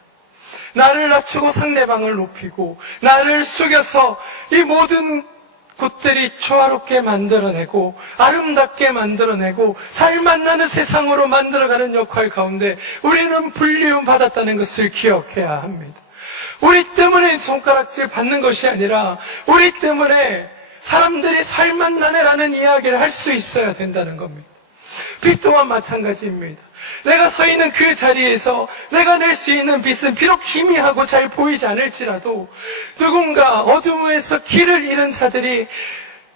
나를 낮추고 상대방을 높이고 나를 숙여서 이 모든 곳들이 조화롭게 만들어내고 아름답게 만들어내고 살맛 나는 세상으로 만들어가는 역할 가운데 우리는 불리움 받았다는 것을 기억해야 합니다. 우리 때문에 손가락질 받는 것이 아니라 우리 때문에 사람들이 살맛 나네라는 이야기를 할 수 있어야 된다는 겁니다. 빛 또한 마찬가지입니다. 내가 서 있는 그 자리에서 내가 낼 수 있는 빛은 비록 희미하고 잘 보이지 않을지라도 누군가 어둠에서 길을 잃은 자들이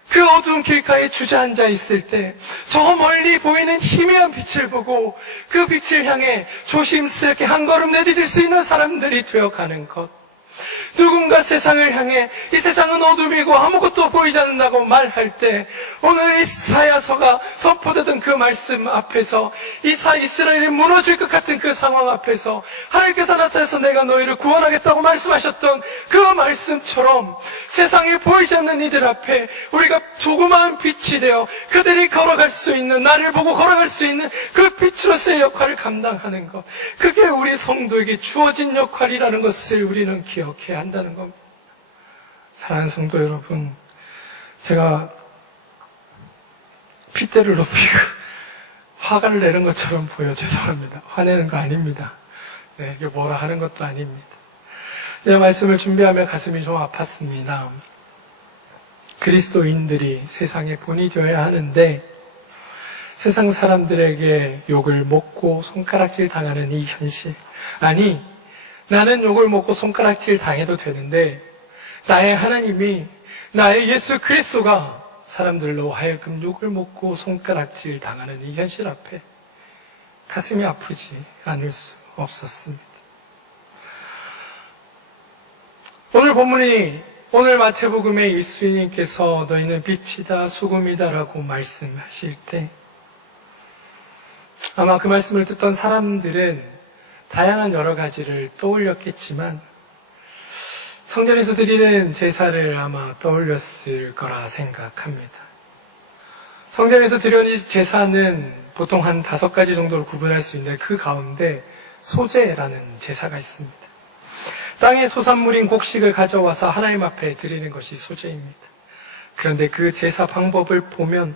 그 어두운 길가에 주저앉아 있을 때 저 멀리 보이는 희미한 빛을 보고 그 빛을 향해 조심스럽게 한 걸음 내디딜 수 있는 사람들이 되어가는 것. 누군가 세상을 향해 이 세상은 어둠이고 아무것도 보이지 않는다고 말할 때 오늘 이사야서가 선포되던 그 말씀 앞에서 이스라엘이 무너질 것 같은 그 상황 앞에서 하나님께서 나타나서 내가 너희를 구원하겠다고 말씀하셨던 그 말씀처럼 세상에 보이지 않는 이들 앞에 우리가 조그마한 빛이 되어 그들이 걸어갈 수 있는, 나를 보고 걸어갈 수 있는 그 빛으로서의 역할을 감당하는 것, 그게 우리 성도에게 주어진 역할이라는 것을 우리는 기억해야 한다는 겁니다. 사랑하는 성도 여러분, 제가 핏대를 높이고 화를 내는 것처럼 보여 죄송합니다. 화내는 거 아닙니다. 네, 이게 뭐라 하는 것도 아닙니다. 이 말씀을 준비하며 가슴이 좀 아팠습니다. 그리스도인들이 세상의 본이 되어야 하는데 세상 사람들에게 욕을 먹고 손가락질 당하는 이 현실. 아니, 나는 욕을 먹고 손가락질 당해도 되는데 나의 하나님이, 나의 예수 그리스도가 사람들로 하여금 욕을 먹고 손가락질 당하는 이 현실 앞에 가슴이 아프지 않을 수 없었습니다. 오늘 본문이, 오늘 마태복음의 예수님께서 너희는 빛이다 소금이다 라고 말씀하실 때 아마 그 말씀을 듣던 사람들은 다양한 여러 가지를 떠올렸겠지만 성전에서 드리는 제사를 아마 떠올렸을 거라 생각합니다. 성전에서 드리는 제사는 보통 한 5가지 정도로 구분할 수 있는데 그 가운데 소제라는 제사가 있습니다. 땅의 소산물인 곡식을 가져와서 하나님 앞에 드리는 것이 소제입니다. 그런데 그 제사 방법을 보면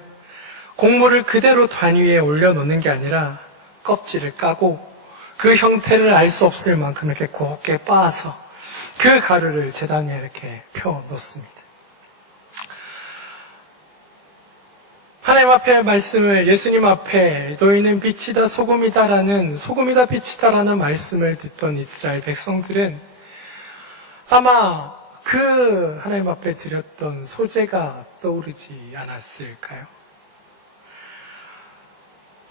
곡물을 그대로 단 위에 올려놓는 게 아니라 껍질을 까고 그 형태를 알 수 없을 만큼 이렇게 곱게 빻아서 그 가루를 제단 위에 이렇게 펴놓습니다. 하나님 앞에 말씀을, 예수님 앞에 너희는 빛이다 소금이다라는, 소금이다 빛이다라는 말씀을 듣던 이스라엘 백성들은 아마 그 하나님 앞에 드렸던 소제가 떠오르지 않았을까요?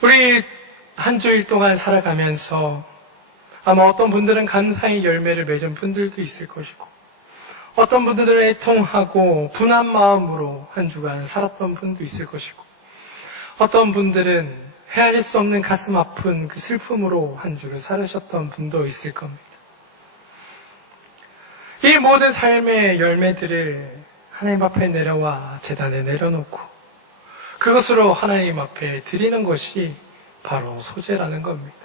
우리 한 주일 동안 살아가면서 아마 어떤 분들은 감사의 열매를 맺은 분들도 있을 것이고 어떤 분들은 애통하고 분한 마음으로 한 주간 살았던 분도 있을 것이고 어떤 분들은 헤아릴 수 없는 가슴 아픈 그 슬픔으로 한 주를 살으셨던 분도 있을 겁니다. 이 모든 삶의 열매들을 하나님 앞에 내려와 제단에 내려놓고 그것으로 하나님 앞에 드리는 것이 바로 소제라는 겁니다.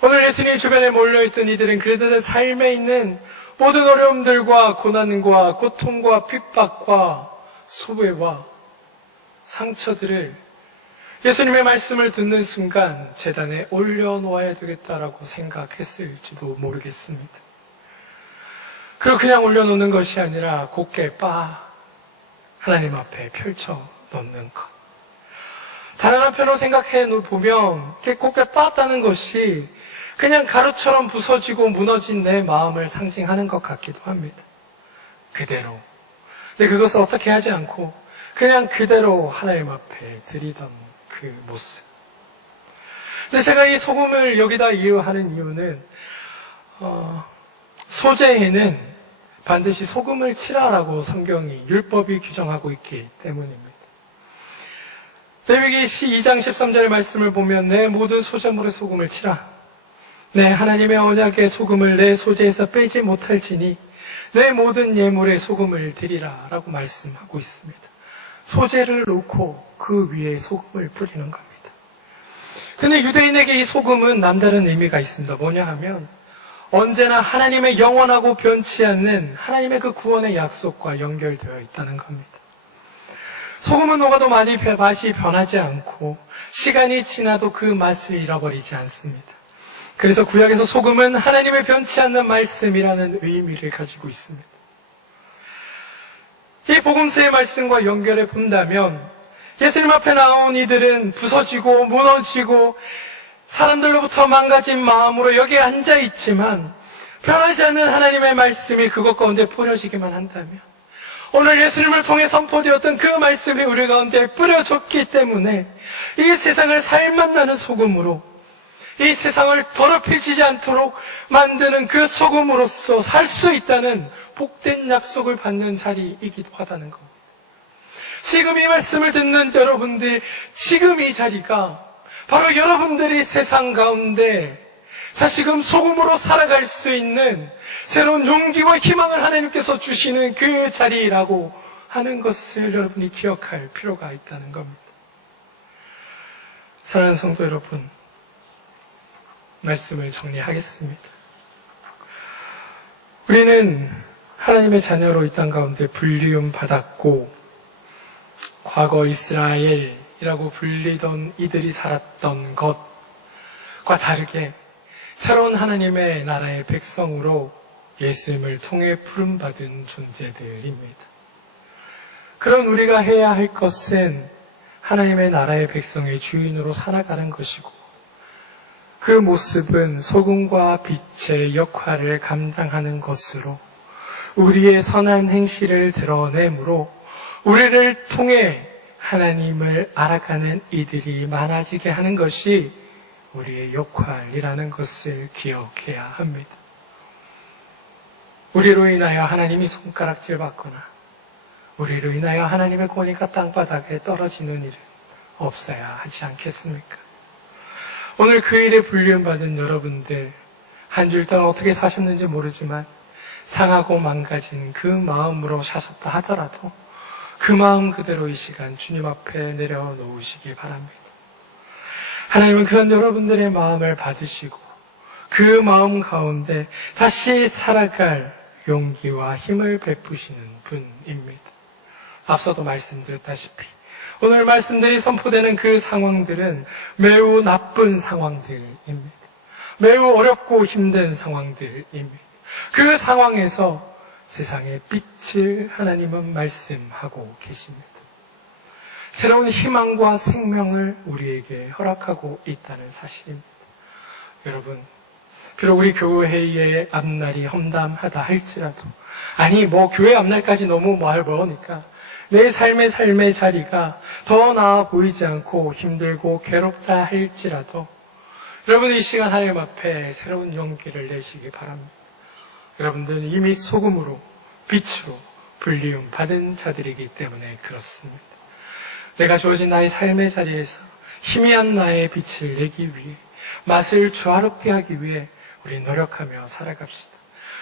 오늘 예수님 주변에 몰려있던 이들은 그들의 삶에 있는 모든 어려움들과 고난과 고통과 핍박과 소외와 상처들을 예수님의 말씀을 듣는 순간 제단에 올려놓아야 되겠다라고 생각했을지도 모르겠습니다. 그리고 그냥 올려놓는 것이 아니라 곱게 하나님 앞에 펼쳐 놓는 것. 다른 한편으로 생각해 보면 이렇게 곱게 빻았다는 것이 그냥 가루처럼 부서지고 무너진 내 마음을 상징하는 것 같기도 합니다. 그대로. 근데 그것을 어떻게 하지 않고 그냥 그대로 하나님 앞에 드리던 그 모습. 근데 제가 이 소금을 여기다 이유하는 이유는 소제에는 반드시 소금을 치라라고 성경이 율법이 규정하고 있기 때문입니다. 레위기 2장 13절의 말씀을 보면 내 모든 소제물에 소금을 치라. 내 하나님의 언약의 소금을 내 소제에서 빼지 못할지니 내 모든 예물에 소금을 드리라 라고 말씀하고 있습니다. 소제를 놓고 그 위에 소금을 뿌리는 겁니다. 근데 유대인에게 이 소금은 남다른 의미가 있습니다. 뭐냐 하면 언제나 하나님의 영원하고 변치 않는 하나님의 그 구원의 약속과 연결되어 있다는 겁니다. 소금은 녹아도 맛이 변하지 않고 시간이 지나도 그 맛을 잃어버리지 않습니다. 그래서 구약에서 소금은 하나님의 변치 않는 말씀이라는 의미를 가지고 있습니다. 이 복음서의 말씀과 연결해 본다면 예수님 앞에 나온 이들은 부서지고 무너지고 사람들로부터 망가진 마음으로 여기에 앉아있지만 변하지 않는 하나님의 말씀이 그것 가운데 뿌려지기만 한다면 오늘 예수님을 통해 선포되었던 그 말씀이 우리 가운데 뿌려졌기 때문에 이 세상을 살맛 나는 소금으로 이 세상을 더럽혀지지 않도록 만드는 그 소금으로서 살 수 있다는 복된 약속을 받는 자리이기도 하다는 겁니다. 지금 이 말씀을 듣는 여러분들, 지금 이 자리가 바로 여러분들이 세상 가운데 다시금 소금으로 살아갈 수 있는 새로운 용기와 희망을 하나님께서 주시는 그 자리라고 하는 것을 여러분이 기억할 필요가 있다는 겁니다. 사랑하는 성도 여러분, 말씀을 정리하겠습니다. 우리는 하나님의 자녀로 이 땅 가운데 불리움 받았고 과거 이스라엘이라고 불리던 이들이 살았던 것과 다르게 새로운 하나님의 나라의 백성으로 예수님을 통해 부름받은 존재들입니다. 그런 우리가 해야 할 것은 하나님의 나라의 백성의 주인으로 살아가는 것이고, 그 모습은 소금과 빛의 역할을 감당하는 것으로 우리의 선한 행실을 드러내므로 우리를 통해 하나님을 알아가는 이들이 많아지게 하는 것이 우리의 역할이라는 것을 기억해야 합니다. 우리로 인하여 하나님이 손가락질 받거나 우리로 인하여 하나님의 권위가 땅바닥에 떨어지는 일은 없어야 하지 않겠습니까? 오늘 그 일에 불륜받은 여러분들, 한 주 동안 어떻게 사셨는지 모르지만 상하고 망가진 그 마음으로 사셨다 하더라도 그 마음 그대로 이 시간 주님 앞에 내려놓으시기 바랍니다. 하나님은 그런 여러분들의 마음을 받으시고 그 마음 가운데 다시 살아갈 용기와 힘을 베푸시는 분입니다. 앞서도 말씀드렸다시피 오늘 말씀들이 선포되는 그 상황들은 매우 나쁜 상황들입니다. 매우 어렵고 힘든 상황들입니다. 그 상황에서 세상의 빛을 하나님은 말씀하고 계십니다. 새로운 희망과 생명을 우리에게 허락하고 있다는 사실입니다. 여러분, 비록 우리 교회의 앞날이 험담하다 할지라도, 아니 교회 앞날까지 너무 멀으니까 내 삶의 자리가 더 나아 보이지 않고 힘들고 괴롭다 할지라도 여러분 이 시간 하나님 앞에 새로운 용기를 내시기 바랍니다. 여러분들은 이미 소금으로 빛으로 불리움 받은 자들이기 때문에 그렇습니다. 내가 주어진 나의 삶의 자리에서 희미한 나의 빛을 내기 위해 맛을 조화롭게 하기 위해 우리 노력하며 살아갑시다.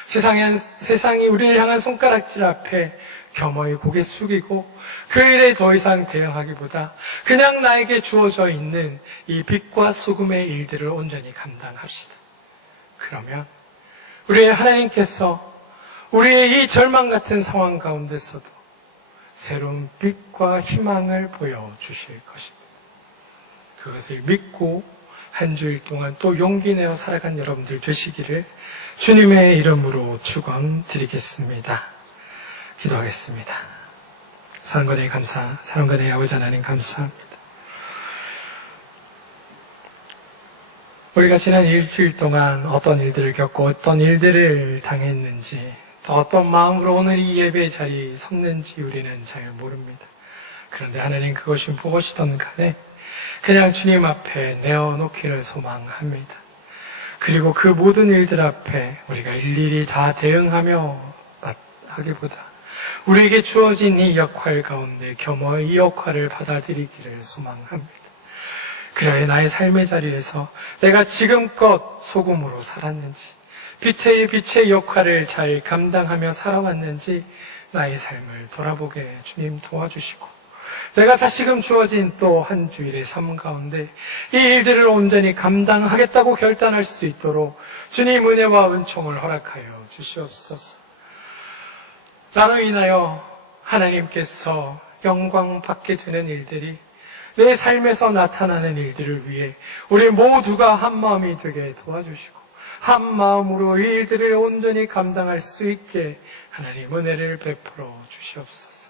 세상이 우리를 향한 손가락질 앞에 겸허히 고개 숙이고 그 일에 더 이상 대응하기보다 그냥 나에게 주어져 있는 이 빛과 소금의 일들을 온전히 감당합시다. 그러면 우리의 하나님께서 우리의 이 절망 같은 상황 가운데서도 새로운 빛과 희망을 보여주실 것입니다. 그것을 믿고 한 주일 동안 또 용기 내어 살아간 여러분들 되시기를 주님의 이름으로 축원드리겠습니다. 기도하겠습니다. 사랑과 내 사랑과 내 아버지 하나님 감사합니다. 우리가 지난 일주일 동안 어떤 일들을 겪고 어떤 일들을 당했는지 또 어떤 마음으로 오늘 이 예배 자리에 섰는지 우리는 잘 모릅니다. 그런데 하나님 그것이 무엇이든 간에 그냥 주님 앞에 내어놓기를 소망합니다. 그리고 그 모든 일들 앞에 우리가 일일이 다 대응하며 하기보다 우리에게 주어진 이 역할 가운데 겸허히 이 역할을 받아들이기를 소망합니다. 그래야 나의 삶의 자리에서 내가 지금껏 소금으로 살았는지 빛의 역할을 잘 감당하며 살아왔는지 나의 삶을 돌아보게 주님 도와주시고 내가 다시금 주어진 또 한 주일의 삶 가운데 이 일들을 온전히 감당하겠다고 결단할 수 있도록 주님 은혜와 은총을 허락하여 주시옵소서. 나로 인하여 하나님께서 영광 받게 되는 일들이 내 삶에서 나타나는 일들을 위해 우리 모두가 한 마음이 되게 도와주시고 한 마음으로 이 일들을 온전히 감당할 수 있게 하나님 은혜를 베풀어 주시옵소서.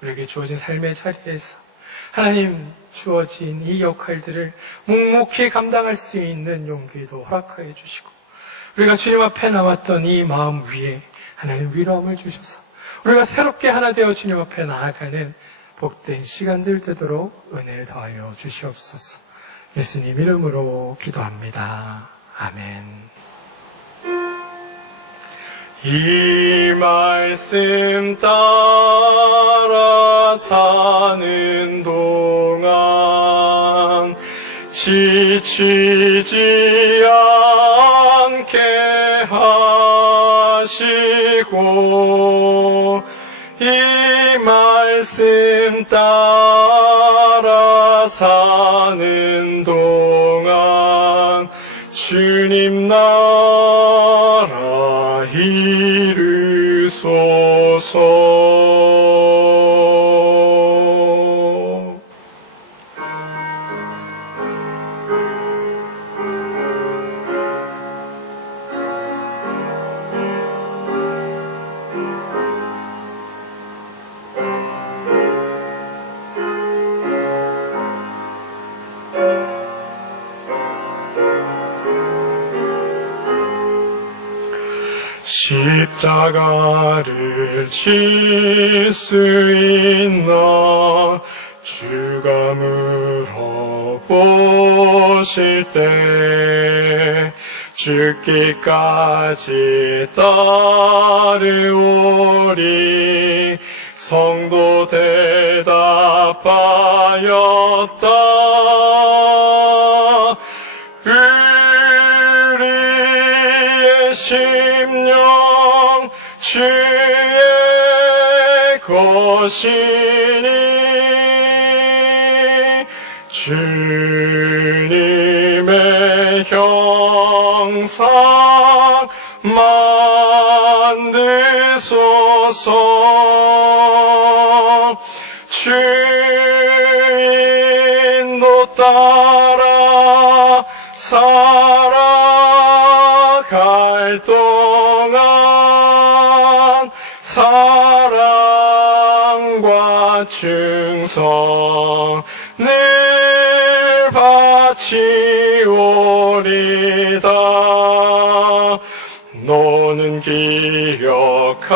우리에게 주어진 삶의 자리에서 하나님 주어진 이 역할들을 묵묵히 감당할 수 있는 용기도 허락하여 주시고 우리가 주님 앞에 나왔던 이 마음 위에 하나님 위로함을 주셔서 우리가 새롭게 하나 되어 주님 앞에 나아가는 복된 시간들 되도록 은혜를 더하여 주시옵소서. 예수님 이름으로 기도합니다. 아멘. 이 말씀 따라 사는 동안 지치지 않게 하시고 이 말씀 따라 사는 동안 주님 나라 이루소서. 십자가를 질 수 있나 주가 물어보실 때 죽기까지 따르오리 성도 대답하였다. 우리의 심령 주의 것이니 주님의 형상 만드소서. 주인도 따라 살아갈 동안 사랑과 충성 늘 바치오리다. 너는 기억하고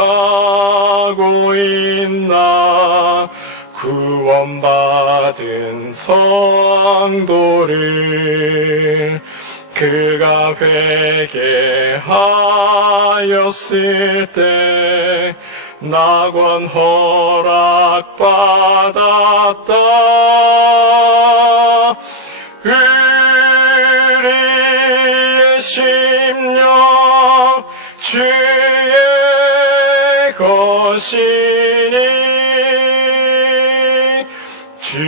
있나 구원받은 성도를 그가 회개하였을 때 낙원 허락받았다. 우리의 심령 주의 것이니 주님의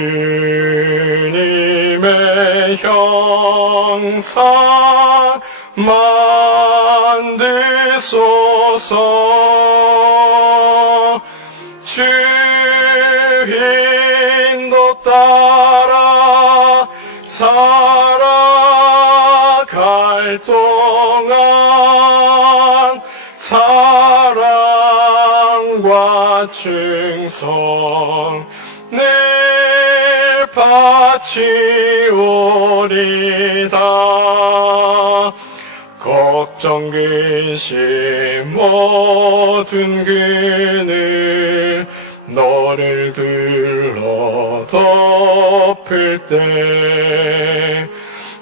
형상 만드소서. 주인도 따라 살아갈 동안 사랑과 충성 늘 바치오리다. 걱정 근심 모든 그늘 너를 둘러 덮을 때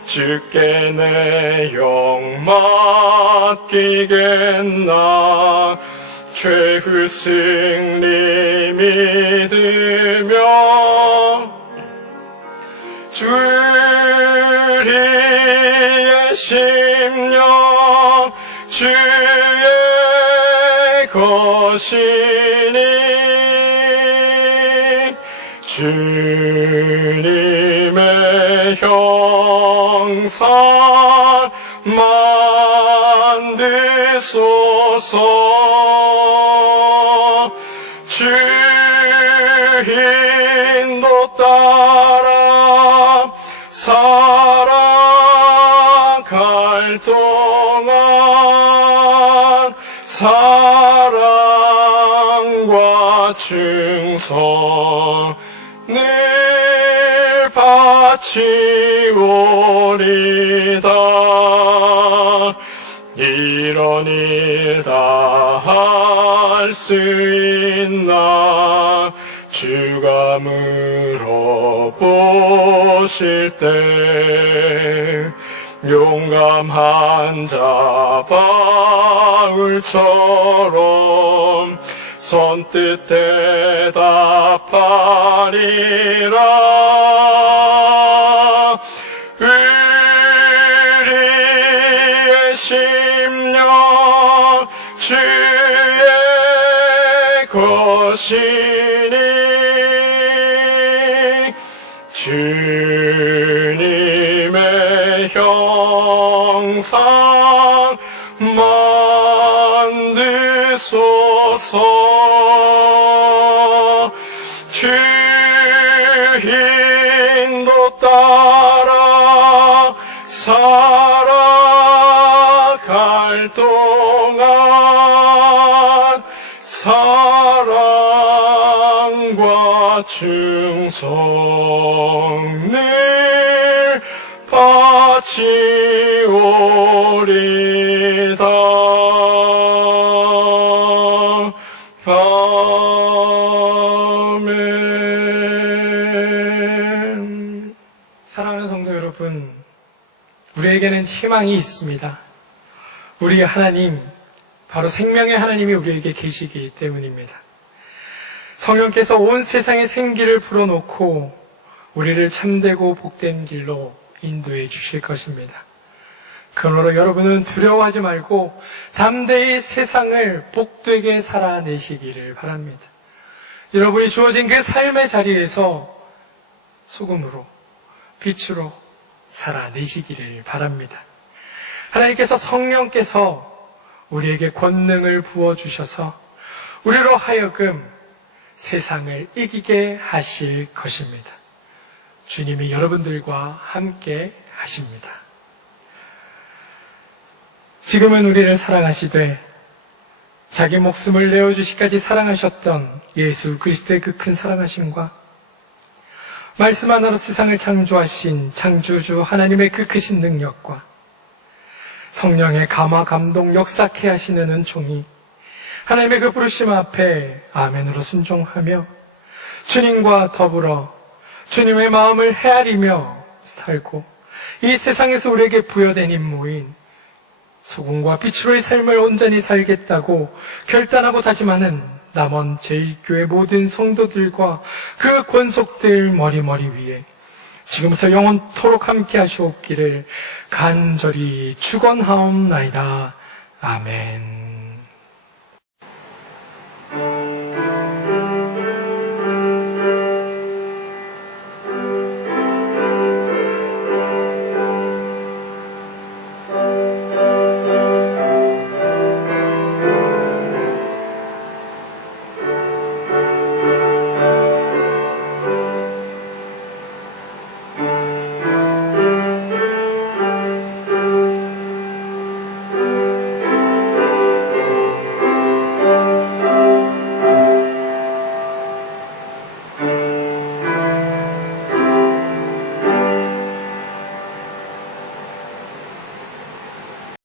주께 내 영 맡기겠나 최후 승리 믿으며 우리의 심령 주의 것이니 주님의 형상 만드소서. 주인도 따라 살아갈 동안 사랑과 충성 늘 바치오리다. 이런 일 다 할 수 있나 주가 물어보실 때 용감한 자 바울처럼 선뜻 대답하리라. 우리의 심령 주의 것이니 주님의 형상 만드소서. 주인도 따라 살아갈 동안 사랑과 충성 늘 바치오리다. 여러분, 우리에게는 희망이 있습니다. 우리 하나님, 바로 생명의 하나님이 우리에게 계시기 때문입니다. 성령께서 온 세상의 생기를 불어넣고 우리를 참되고 복된 길로 인도해 주실 것입니다. 그러므로 여러분은 두려워하지 말고 담대히 세상을 복되게 살아내시기를 바랍니다. 여러분이 주어진 그 삶의 자리에서 소금으로, 빛으로 살아내시기를 바랍니다. 하나님께서 성령께서 우리에게 권능을 부어주셔서 우리로 하여금 세상을 이기게 하실 것입니다. 주님이 여러분들과 함께 하십니다. 지금은 우리를 사랑하시되 자기 목숨을 내어주시기까지 사랑하셨던 예수 그리스도의 그 큰 사랑하심과 말씀 하나로 세상을 창조하신 창조주 하나님의 그 크신 능력과 성령의 감화 감동 역사케 하시는 은총이 하나님의 그 부르심 앞에 아멘으로 순종하며 주님과 더불어 주님의 마음을 헤아리며 살고 이 세상에서 우리에게 부여된 임무인 소금과 빛으로의 삶을 온전히 살겠다고 결단하고 다짐하는 남원 제1교회 모든 성도들과 그 권속들 머리머리 위에 지금부터 영원토록 함께 하시옵기를 간절히 축원하옵나이다. 아멘.